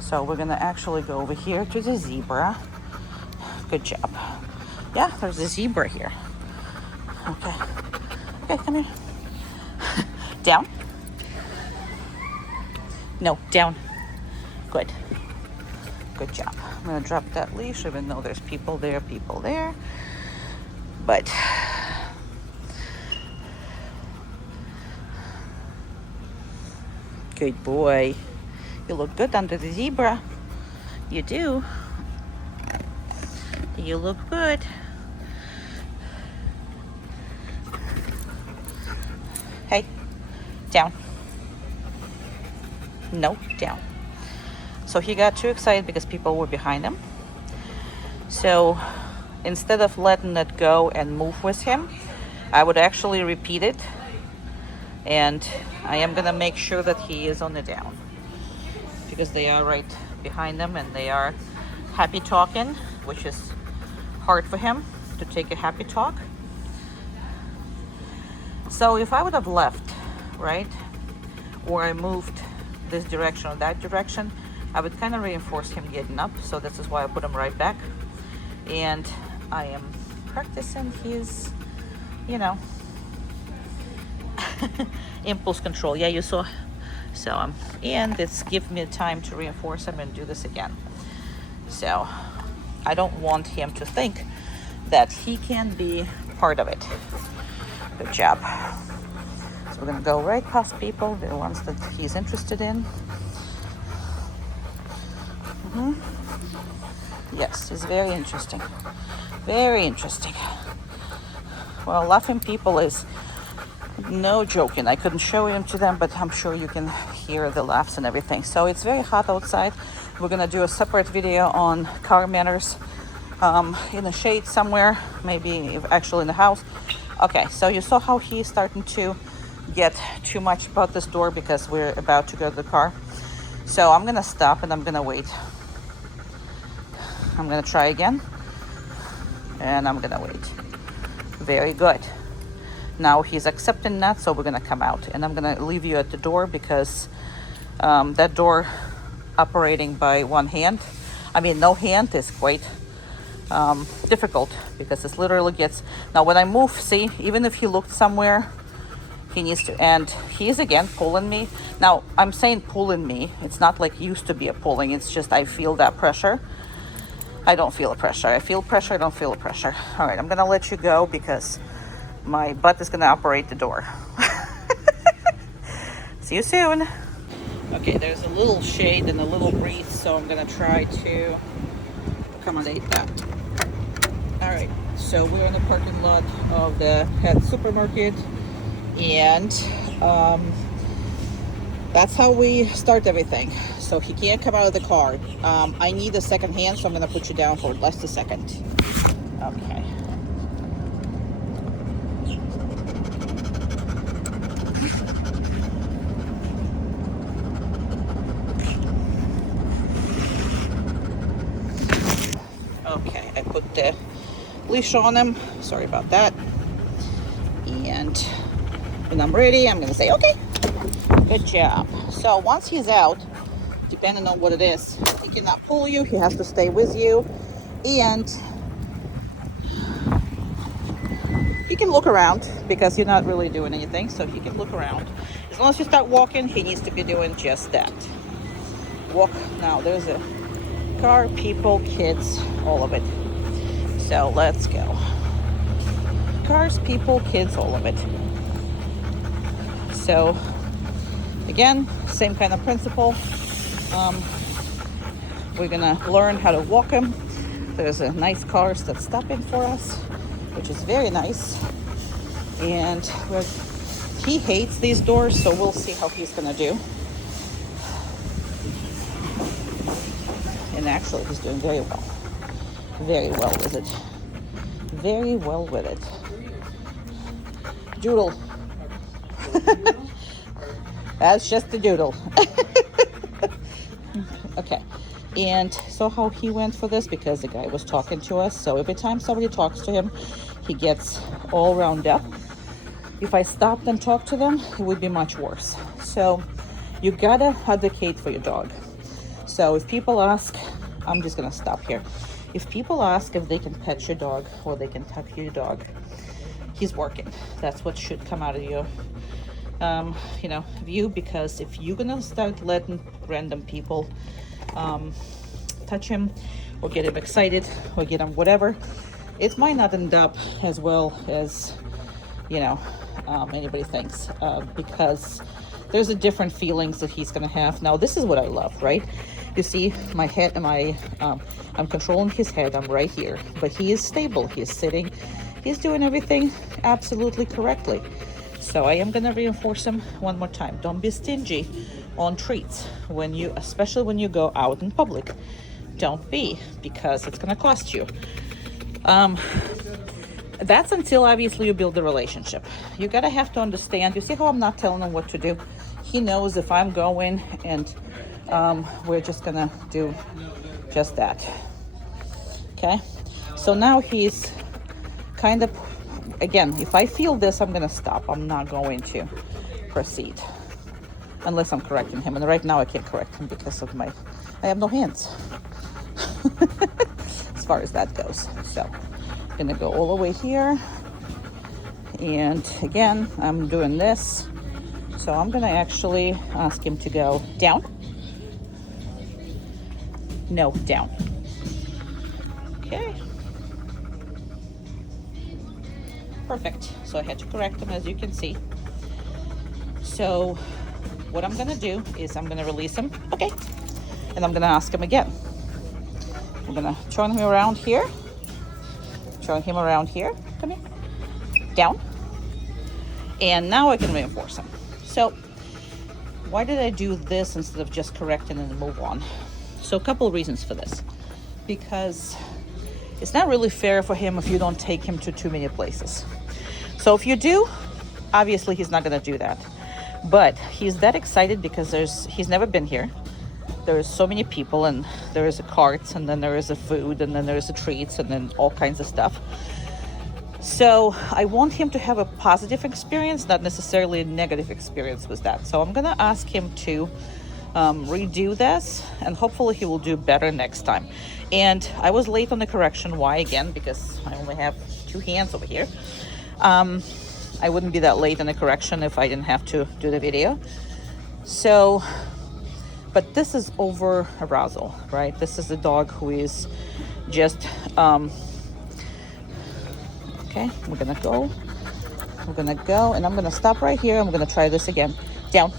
So we're gonna actually go over here to the zebra. Good job. Yeah, there's a zebra here. Okay, come here. Down. No, down. Good job. I'm gonna drop that leash, even though there's people there. But good boy. You look good under the zebra. You do. You look good. Hey, down. No, down. So he got too excited because people were behind him. So instead of letting it go and move with him, I would actually repeat it. And I am gonna make sure that he is on the down, because they are right behind him and they are happy talking, which is hard for him to take a happy talk. So if I would have left, right, or I moved this direction or that direction, I would kind of reinforce him getting up. So this is why I put him right back. And I am practicing his, impulse control. Yeah, you saw. So and it's give me time to reinforce him and do this again. So I don't want him to think that he can be part of it. Good job. So we're gonna go right past people, the ones that he's interested in. Yes, it's very interesting. Very interesting. Well, laughing people is no joking. I couldn't show him to them, but I'm sure you can hear the laughs and everything. So it's very hot outside. We're gonna do a separate video on car manners in the shade somewhere, maybe actually in the house. Okay, so you saw how he's starting to get too much about this door because we're about to go to the car. So I'm gonna stop and I'm gonna wait. I'm gonna try again and I'm gonna wait. Very good. Now he's accepting that, so we're gonna come out, and I'm gonna leave you at the door because that door operating by one hand, I mean no hand, is quite difficult because it literally gets, now when I move, see, even if he looked somewhere, he needs to, and he's again pulling me. Now I'm saying pulling me, it's not like used to be a pulling, it's just I feel that pressure. I don't feel a pressure. I feel pressure, I don't feel a pressure. All right, I'm gonna let you go because my butt is gonna operate the door. See you soon. Okay, there's a little shade and a little breeze, so I'm gonna try to accommodate that. All right, so we're in the parking lot of the head supermarket, and that's how we start everything. So he can't come out of the car. I need a second hand, so I'm gonna put you down for just a second. Okay. Okay, I put the leash on him. Sorry about that. And when I'm ready, I'm gonna say, okay, good job. So once he's out, depending on what it is, he cannot pull you, he has to stay with you, and he can look around because you're not really doing anything, so he can look around. As long as you start walking, he needs to be doing just that. Walk. Now there's a car, people, kids, all of it. So let's go. Cars, people, kids, all of it. So again, same kind of principle. We're gonna learn how to walk him. There's a nice cars that's stopping for us, which is very nice. And he hates these doors, so we'll see how he's gonna do. And actually, he's doing very well. Very well with it. Very well with it. Doodle. That's just a doodle. Okay. And so how he went for this, because the guy was talking to us, so every time somebody talks to him, he gets all round up. If I stopped and talked to them, it would be much worse. So you gotta advocate for your dog. So if people ask, I'm just gonna stop here. If people ask if they can pet your dog or they can tuck your dog, he's working. That's what should come out of your view, because if you're gonna start letting random people touch him or get him excited or get him whatever, it might not end up as well as anybody thinks, because there's a different feelings that he's gonna have. Now this is what I love, right? You see my head and I'm controlling his head, I'm right here, but he is stable, he is sitting, he's doing everything absolutely correctly. So I am gonna reinforce him one more time. Don't be stingy on treats especially when you go out in public. Don't be, because it's gonna cost you. That's until obviously you build a relationship. You gotta have to understand. You see how I'm not telling him what to do? He knows if I'm going and we're just gonna do just that. Okay, so now he's kind of, again, if I feel this, I'm gonna stop. I'm not going to proceed unless I'm correcting him, and right now I can't correct him because of I have no hands as far as that goes. So I'm gonna go all the way here, and again I'm doing this, so I'm gonna actually ask him to go down. No, down. Okay, perfect. So I had to correct him, as you can see. So what I'm gonna do is I'm gonna release him, okay, and I'm gonna ask him again. I'm gonna turn him around here, come here, down, and now I can reinforce him. So why did I do this instead of just correcting and move on? So a couple of reasons for this, because it's not really fair for him if you don't take him to too many places. So if you do, obviously he's not going to do that, but he's that excited because he's never been here. There's so many people, and there is a carts, and then there is a food, and then there is a treats, and then all kinds of stuff. So I want him to have a positive experience, not necessarily a negative experience with that. So I'm gonna ask him to redo this, and hopefully he will do better next time. And I was late on the correction. Why? Again, because I only have 2 hands over here. I wouldn't be that late on the correction if I didn't have to do the video. So, but this is over arousal, right? This is a dog who is just, okay, we're gonna go, and I'm gonna stop right here. I'm gonna try this again. Down.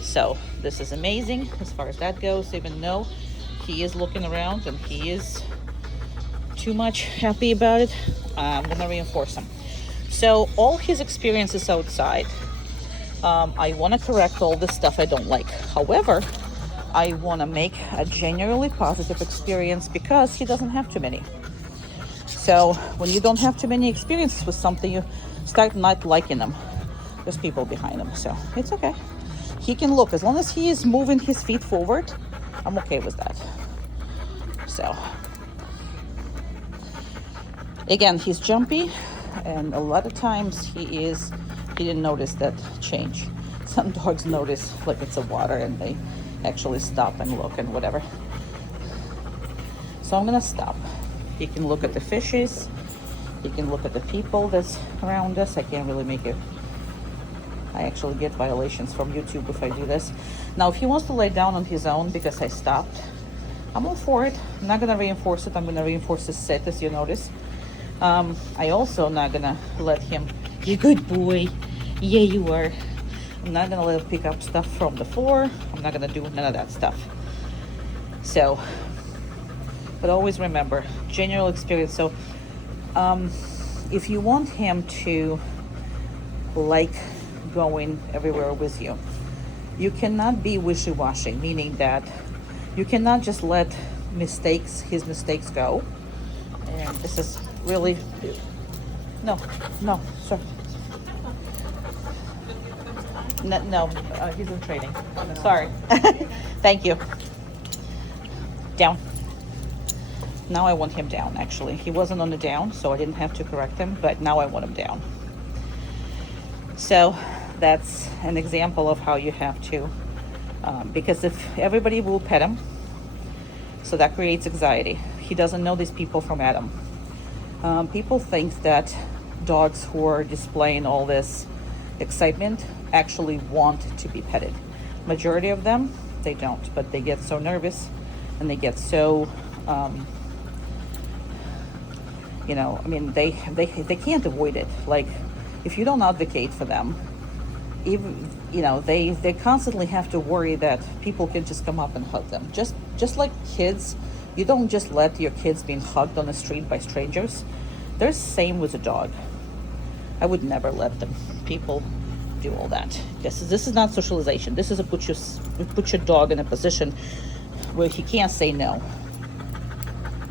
So this is amazing as far as that goes, even though he is looking around and he is too much happy about it. I'm gonna reinforce him. So all his experiences outside, I want to correct all the stuff I don't like. However, I want to make a genuinely positive experience because he doesn't have too many. So when you don't have too many experiences with something, you start not liking them. There's people behind him, so it's okay. He can look. As long as he is moving his feet forward, I'm okay with that. So again, he's jumpy, and a lot of times he didn't notice that change. Some dogs notice like it's a water and they actually stop and look and whatever. So I'm gonna stop. He can look at the fishes, he can look at the people that's around us. I can't really make it. I actually get violations from YouTube if I do this. Now if he wants to lay down on his own because I stopped, I'm all for it. I'm not gonna reinforce it. I'm gonna reinforce his sit, as you notice. I also not gonna let him, you're a good boy, yeah you are. I'm not gonna let him pick up stuff from the floor. I'm not gonna do none of that stuff. So, but always remember, general experience. So if you want him to like going everywhere with you, you cannot be wishy-washy, meaning that you cannot just let his mistakes go. And this is really, no, sir. No, he's in training. Sorry. Thank you. Down. Now I want him down, actually. He wasn't on the down, so I didn't have to correct him, but now I want him down. So that's an example of how you have to, because if everybody will pet him, so that creates anxiety. He doesn't know these people from Adam. People think that dogs who are displaying all this excitement actually want to be petted. Majority of them, they don't, but they get so nervous and they get so, I mean, they can't avoid it. Like, if you don't advocate for them, even, they constantly have to worry that people can just come up and hug them. Just like kids, you don't just let your kids being hugged on the street by strangers. They're the same with a dog. I would never let people do all that. This is not socialization. This is a put your dog in a position where he can't say no.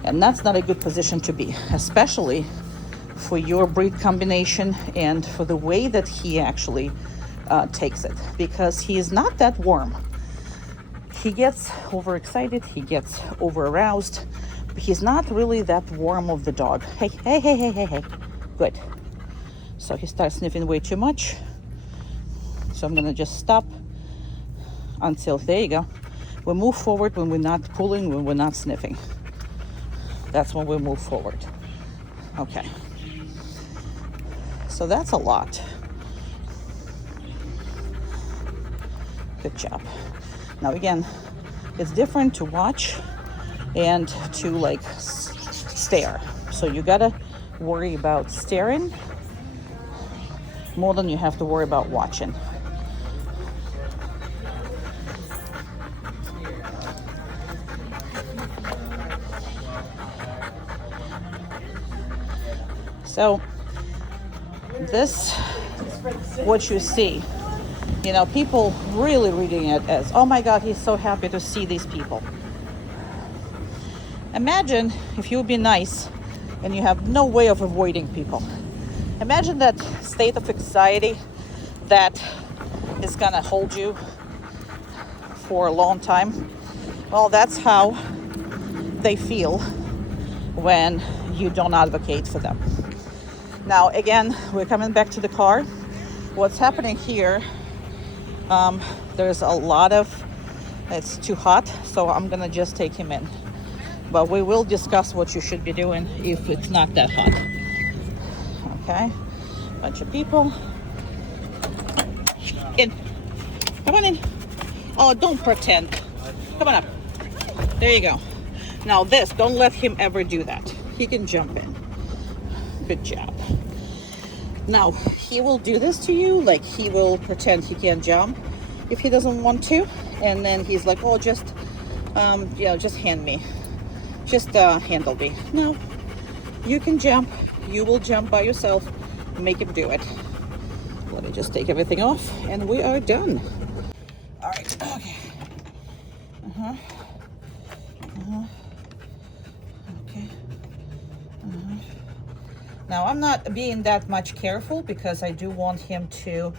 And that's not a good position to be, especially for your breed combination and for the way that he actually takes it, because he is not that warm. He gets overexcited, he gets over-aroused, but he's not really that warm of the dog. Hey. Good. So he starts sniffing way too much. So I'm gonna just stop until, there you go. We move forward when we're not pulling, when we're not sniffing. That's when we move forward. Okay. So that's a lot. Good job. Now again, it's different to watch and to like stare. So you gotta worry about staring more than you have to worry about watching. So this, what you see, people really reading it as, oh my God, he's so happy to see these people. Imagine if you would be nice and you have no way of avoiding people. Imagine that state of anxiety that is gonna hold you for a long time. Well, that's how they feel when you don't advocate for them. Now, again, we're coming back to the car. What's happening here, there's a lot of, it's too hot, so I'm gonna just take him in. But we will discuss what you should be doing if it's not that hot. Okay, bunch of people. In, come on in. Oh, don't pretend. Come on up. There you go. Now this, don't let him ever do that. He can jump in. Good job. Now, he will do this to you, like he will pretend he can't jump if he doesn't want to. And then he's like, oh, just, just hand me. Just handle me. No, you can jump. You will jump by yourself. Make him do it. Let me just take everything off and we are done. All right, okay. Okay. Now, I'm not being that much careful because I do want him to,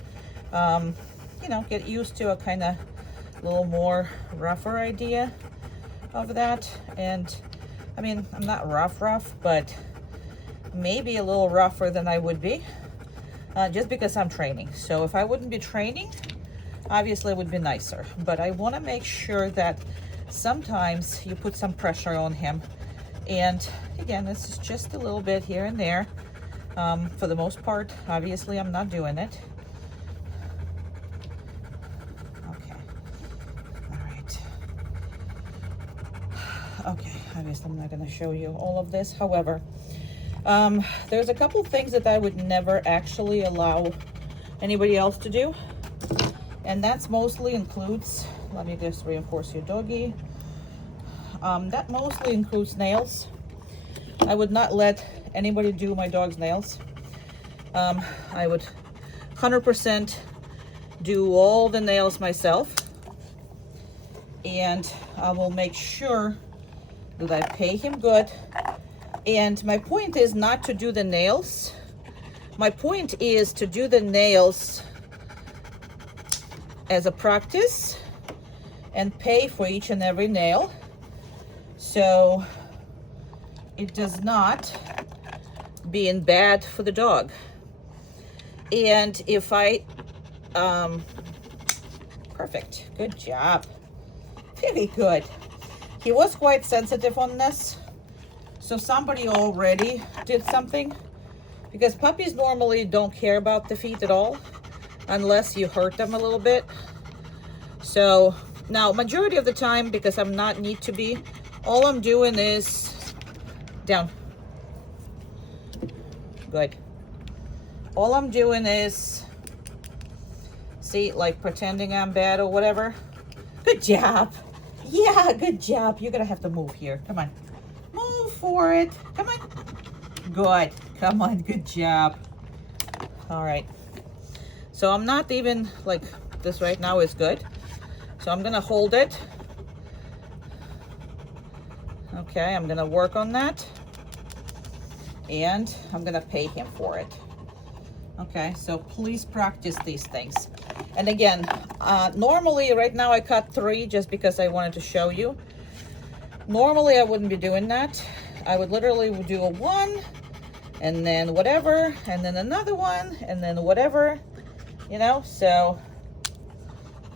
get used to a kind of little more rougher idea of that. And I mean, I'm not rough, but maybe a little rougher than I would be, just because I'm training. So if I wouldn't be training, obviously it would be nicer. But I want to make sure that sometimes you put some pressure on him. And again, this is just a little bit here and there. For the most part, obviously I'm not doing it. Okay. All right. Okay, obviously I'm not going to show you all of this. However, there's a couple things that I would never actually allow anybody else to do. And that's mostly includes, let me just reinforce your doggy. That mostly includes nails. I would not let anybody do my dog's nails. I would 100% do all the nails myself. And I will make sure that I pay him good. And my point is not to do the nails. My point is to do the nails as a practice and pay for each and every nail. So it does not being bad for the dog. And if I, perfect, good job. Very good. He was quite sensitive on this. So somebody already did something, because puppies normally don't care about the feet at all unless you hurt them a little bit. So now majority of the time, because I'm not need to be, all I'm doing is down. Good. All I'm doing is, see, like pretending I'm bad or whatever. Good job. Yeah, good job. You're gonna have to move here. Come on. Move for it. Come on. Good. Come on. Good job. All right. So I'm not even like this right now is good. So I'm gonna hold it. Okay, I'm gonna work on that. And I'm gonna pay him for it. Okay, so please practice these things. And again, normally right now I cut 3 just because I wanted to show you. Normally I wouldn't be doing that. I would literally do a 1 and then whatever, and then another 1 and then whatever, so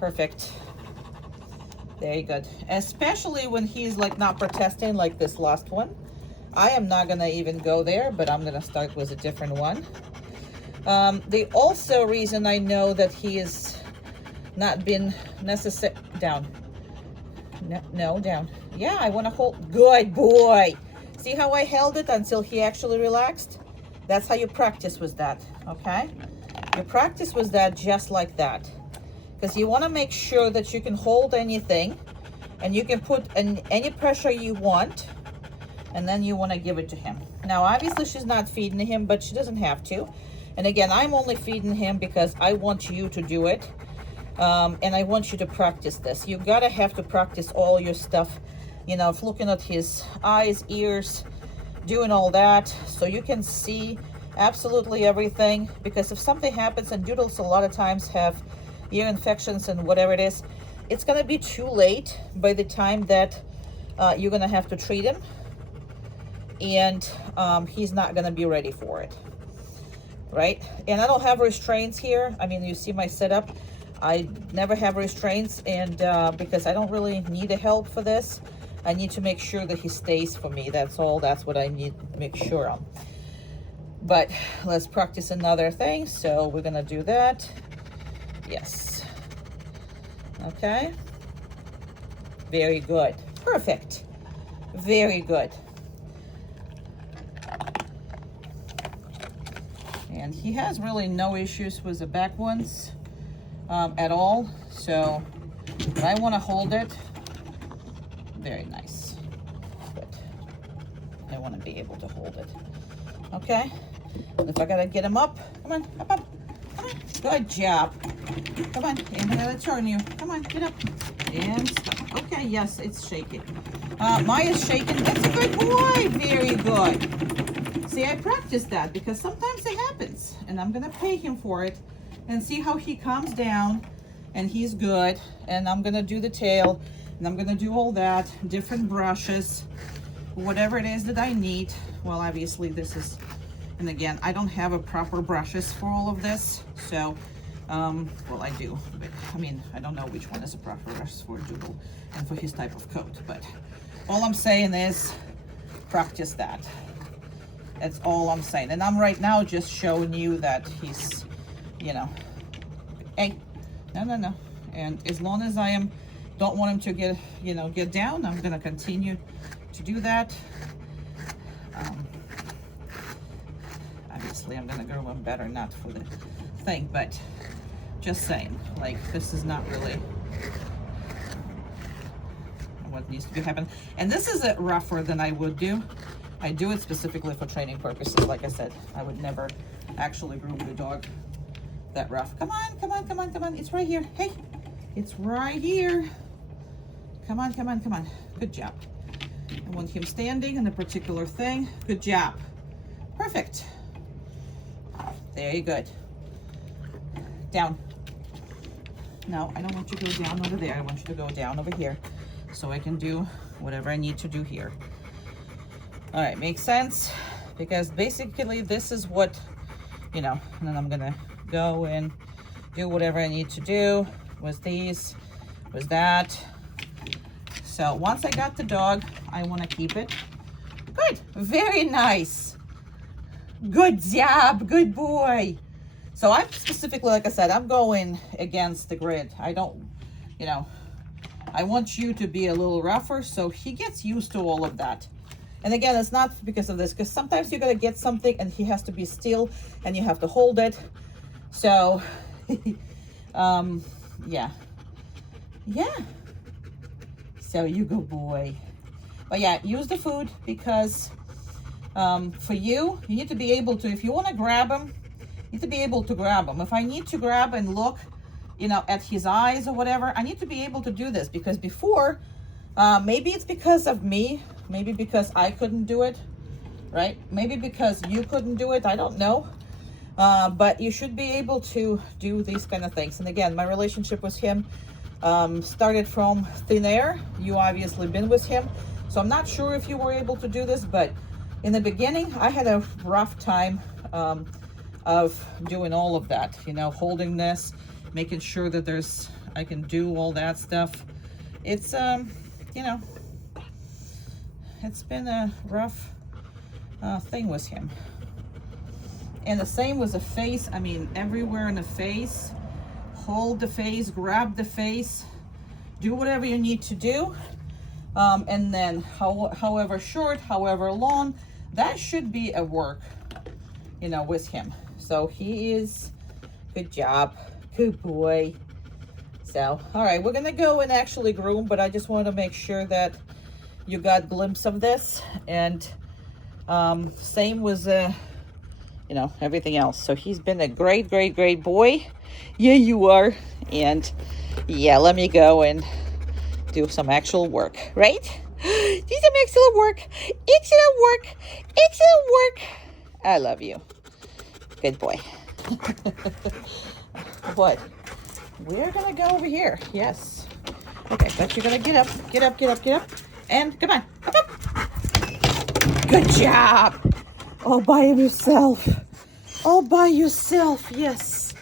perfect. Very good. Especially when he's like not protesting like this last one. I am not gonna even go there, but I'm gonna start with a different one. The also reason I know that he is not been necessary, down. No, down. Yeah, I want to hold. Good boy. See how I held it until he actually relaxed? That's how you practice with that, okay? You practice with that just like that. Because you want to make sure that you can hold anything and you can put any pressure you want, and then you want to give it to him. Now, obviously, she's not feeding him, but she doesn't have to. And again, I'm only feeding him because I want you to do it. And I want you to practice this. You gotta have to practice all your stuff, looking at his eyes, ears, doing all that, so you can see absolutely everything. Because if something happens, and doodles a lot of times have ear infections and whatever it is, it's gonna be too late by the time that you're gonna have to treat him. and he's not gonna be ready for it, right? And I don't have restraints here. I mean, you see my setup. I never have restraints, and because I don't really need a help for this. I need to make sure that he stays for me. That's all. That's what I need to make sure of. But let's practice another thing. So we're gonna do that. Yes. Okay. Very good. Perfect. Very good. And he has really no issues with the back ones at all. So I want to hold it. Very nice. Good. I want to be able to hold it. Okay. And if I gotta get him up, come on, up, up. Come on. Good job. Come on. And I gotta turn you. Come on, get up. And stop. Okay, yes, it's shaking. Maya's shaking. That's a good boy. Very good. See, I practiced that because sometimes it happens. And I'm gonna pay him for it and see how he calms down. And he's good. And I'm gonna do the tail. And I'm gonna do all that, different brushes, whatever it is that I need. Well, obviously this is, and again, I don't have a proper brushes for all of this. So, well, I do, but I mean, I don't know which one is a proper brush for Doodle and for his type of coat. But all I'm saying is practice that. That's all I'm saying. And I'm right now just showing you that he's, you know, hey, no. And as long as I don't want him to get, you know, get down, I'm gonna continue to do that. Obviously I'm gonna groom him better, not for the thing, but just saying, like, this is not really what needs to be happening. And this is it rougher than I would do. I do it specifically for training purposes. Like I said, I would never actually groom the dog that rough. Come on, come on, come on, come on. It's right here. Hey, it's right here. Come on, come on, come on. Good job. I want him standing in a particular thing. Good job. Perfect. Very good. Down. No, I don't want you to go down over there. I want you to go down over here so I can do whatever I need to do here. All right, makes sense? Because basically this is what, you know, and then I'm gonna go and do whatever I need to do with these, with that. So once I got the dog, I want to keep it. Good, very nice. Good job, good boy. So I'm specifically, like I said, I'm going against the grid. I don't, you know, I want you to be a little rougher so he gets used to all of that. And again, it's not because of this, because sometimes you got to get something and he has to be still and you have to hold it. So, yeah. So you go, boy. But yeah, use the food because for you need to be able to, if you want to grab him, you need to be able to grab him. If I need to grab and look, you know, at his eyes or whatever, I need to be able to do this because before, maybe it's because of me, maybe because I couldn't do it, right? Maybe because you couldn't do it, I don't know. But you should be able to do these kind of things. And again, my relationship with him started from thin air. You obviously been with him, so I'm not sure if you were able to do this, but in the beginning I had a rough time of doing all of that, you know, holding this, making sure that I can do all that stuff. It's you know, it's been a rough thing with him. And the same with the face. I mean, everywhere in the face. Hold the face, grab the face, do whatever you need to do. And then however short, however long, that should be a work, you know, with him. So he is, good job, good boy. So, all right, we're gonna go and actually groom, but I just want to make sure that you got a glimpse of this. And same with you know, everything else. So he's been a great boy. Yeah, you are. And yeah, let me go and do some actual work, right? Do some excellent work. Excellent work. I love you. Good boy. What? We're gonna go over here. Yes. Okay, but you're gonna get up. And come on. Up. Good job. All by yourself. All by yourself, yes.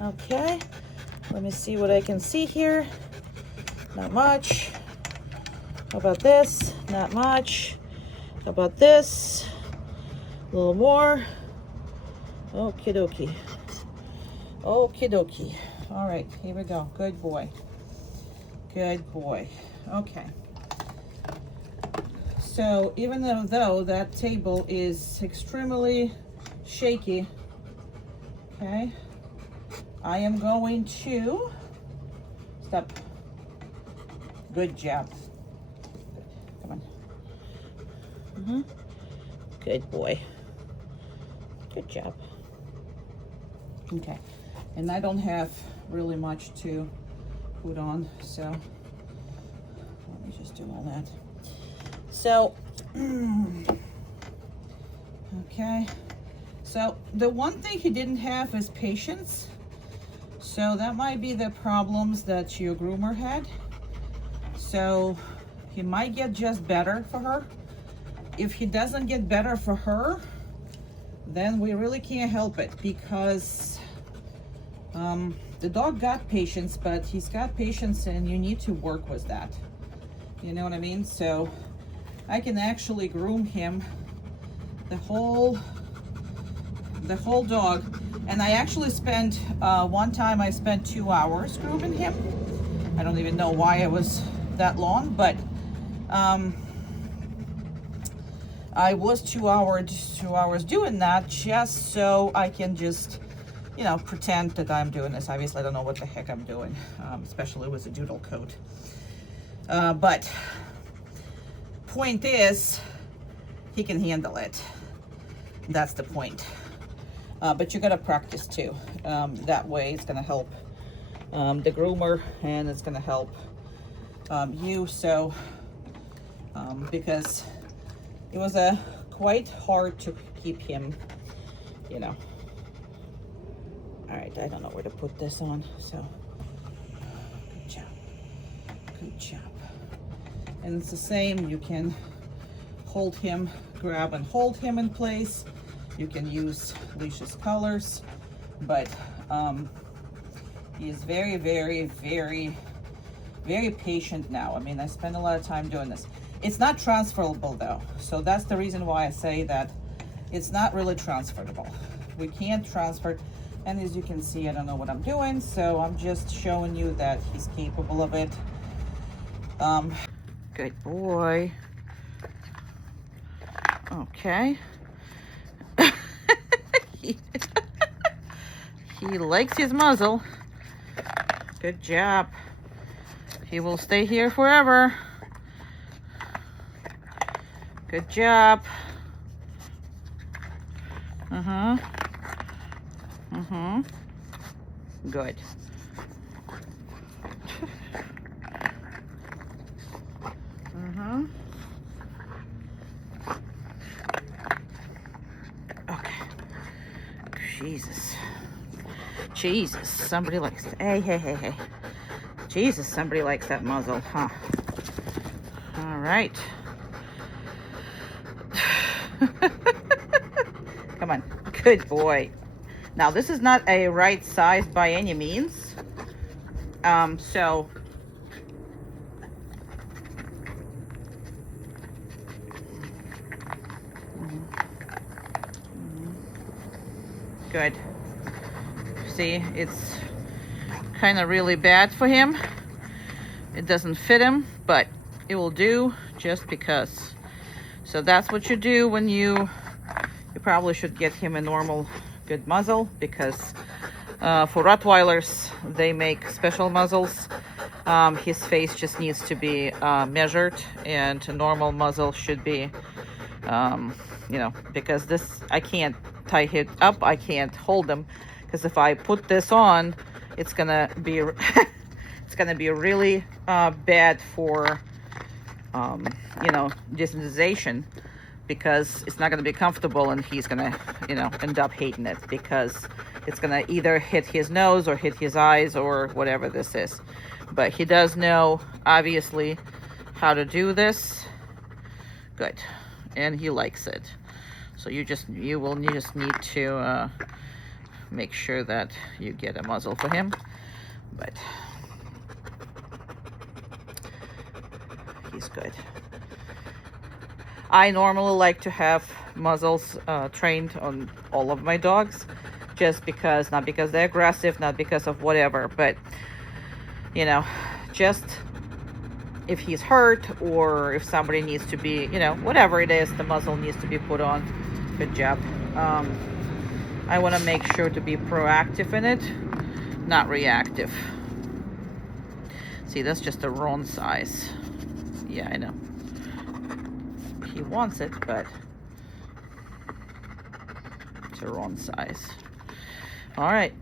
Okay, let me see what I can see here. Not much. How about this? Not much. How about this? A little more. Okie dokie. Okie dokie. All right, here we go. Good boy. Good boy. Okay. So even though that table is extremely shaky, okay, I am going to stop. Good job. Come on. Good boy. Good job. Okay, and I don't have really much to put on, so let me just do all that. So, okay, so the one thing he didn't have is patience. So that might be the problems that your groomer had. So he might get just better for her. If he doesn't get better for her, then we really can't help it, because the dog got patience, but he's got patience and you need to work with that. You know what I mean? So I can actually groom him the whole dog. And I actually spent, one time I spent 2 hours grooming him. I don't even know why it was that long, but I was 2 hours doing that just so I can just, you know, pretend that I'm doing this. Obviously I don't know what the heck I'm doing, especially with a doodle coat. But point is, he can handle it. That's the point. But you gotta practice too. That way it's gonna help the groomer, and it's gonna help you. So because it was quite hard to keep him, you know. All right, I don't know where to put this on, so good job. Good job. And it's the same, you can hold him, grab and hold him in place. You can use Leash's colors, but he is very, very, very, very patient now. I mean, I spend a lot of time doing this. It's not transferable though, so that's the reason why I say that it's not really transferable. We can't transfer, and as you can see, I don't know what I'm doing, so I'm just showing you that he's capable of it. Good boy. Okay. He likes his muzzle. Good job. He will stay here forever. Good job. Good. Okay. Jesus, somebody likes it. Hey. Jesus, somebody likes that muzzle, huh? All right. Come on, good boy. Now, this is not a right size by any means. So good. See, it's kind of really bad for him. It doesn't fit him, but it will do just because. So that's what you do when you probably should get him a normal good muzzle, because for Rottweilers they make special muzzles. His face just needs to be measured, and a normal muzzle should be you know, because this, I can't tie it up, I can't hold him, because if I put this on, it's gonna be it's gonna be really bad for you know, desensitization, because it's not gonna be comfortable, and he's gonna, you know, end up hating it, because it's gonna either hit his nose or hit his eyes or whatever this is. But he does know, obviously, how to do this. Good. and he likes it. So you will just need to make sure that you get a muzzle for him. But he's good. I normally like to have muzzles trained on all of my dogs, just because, not because they're aggressive, not because of whatever, but you know, just if he's hurt or if somebody needs to be, you know, whatever it is, the muzzle needs to be put on. Good job. I want to make sure to be proactive in it, not reactive. See, that's just the wrong size. Yeah, I know. He wants it, but it's the wrong size. All right.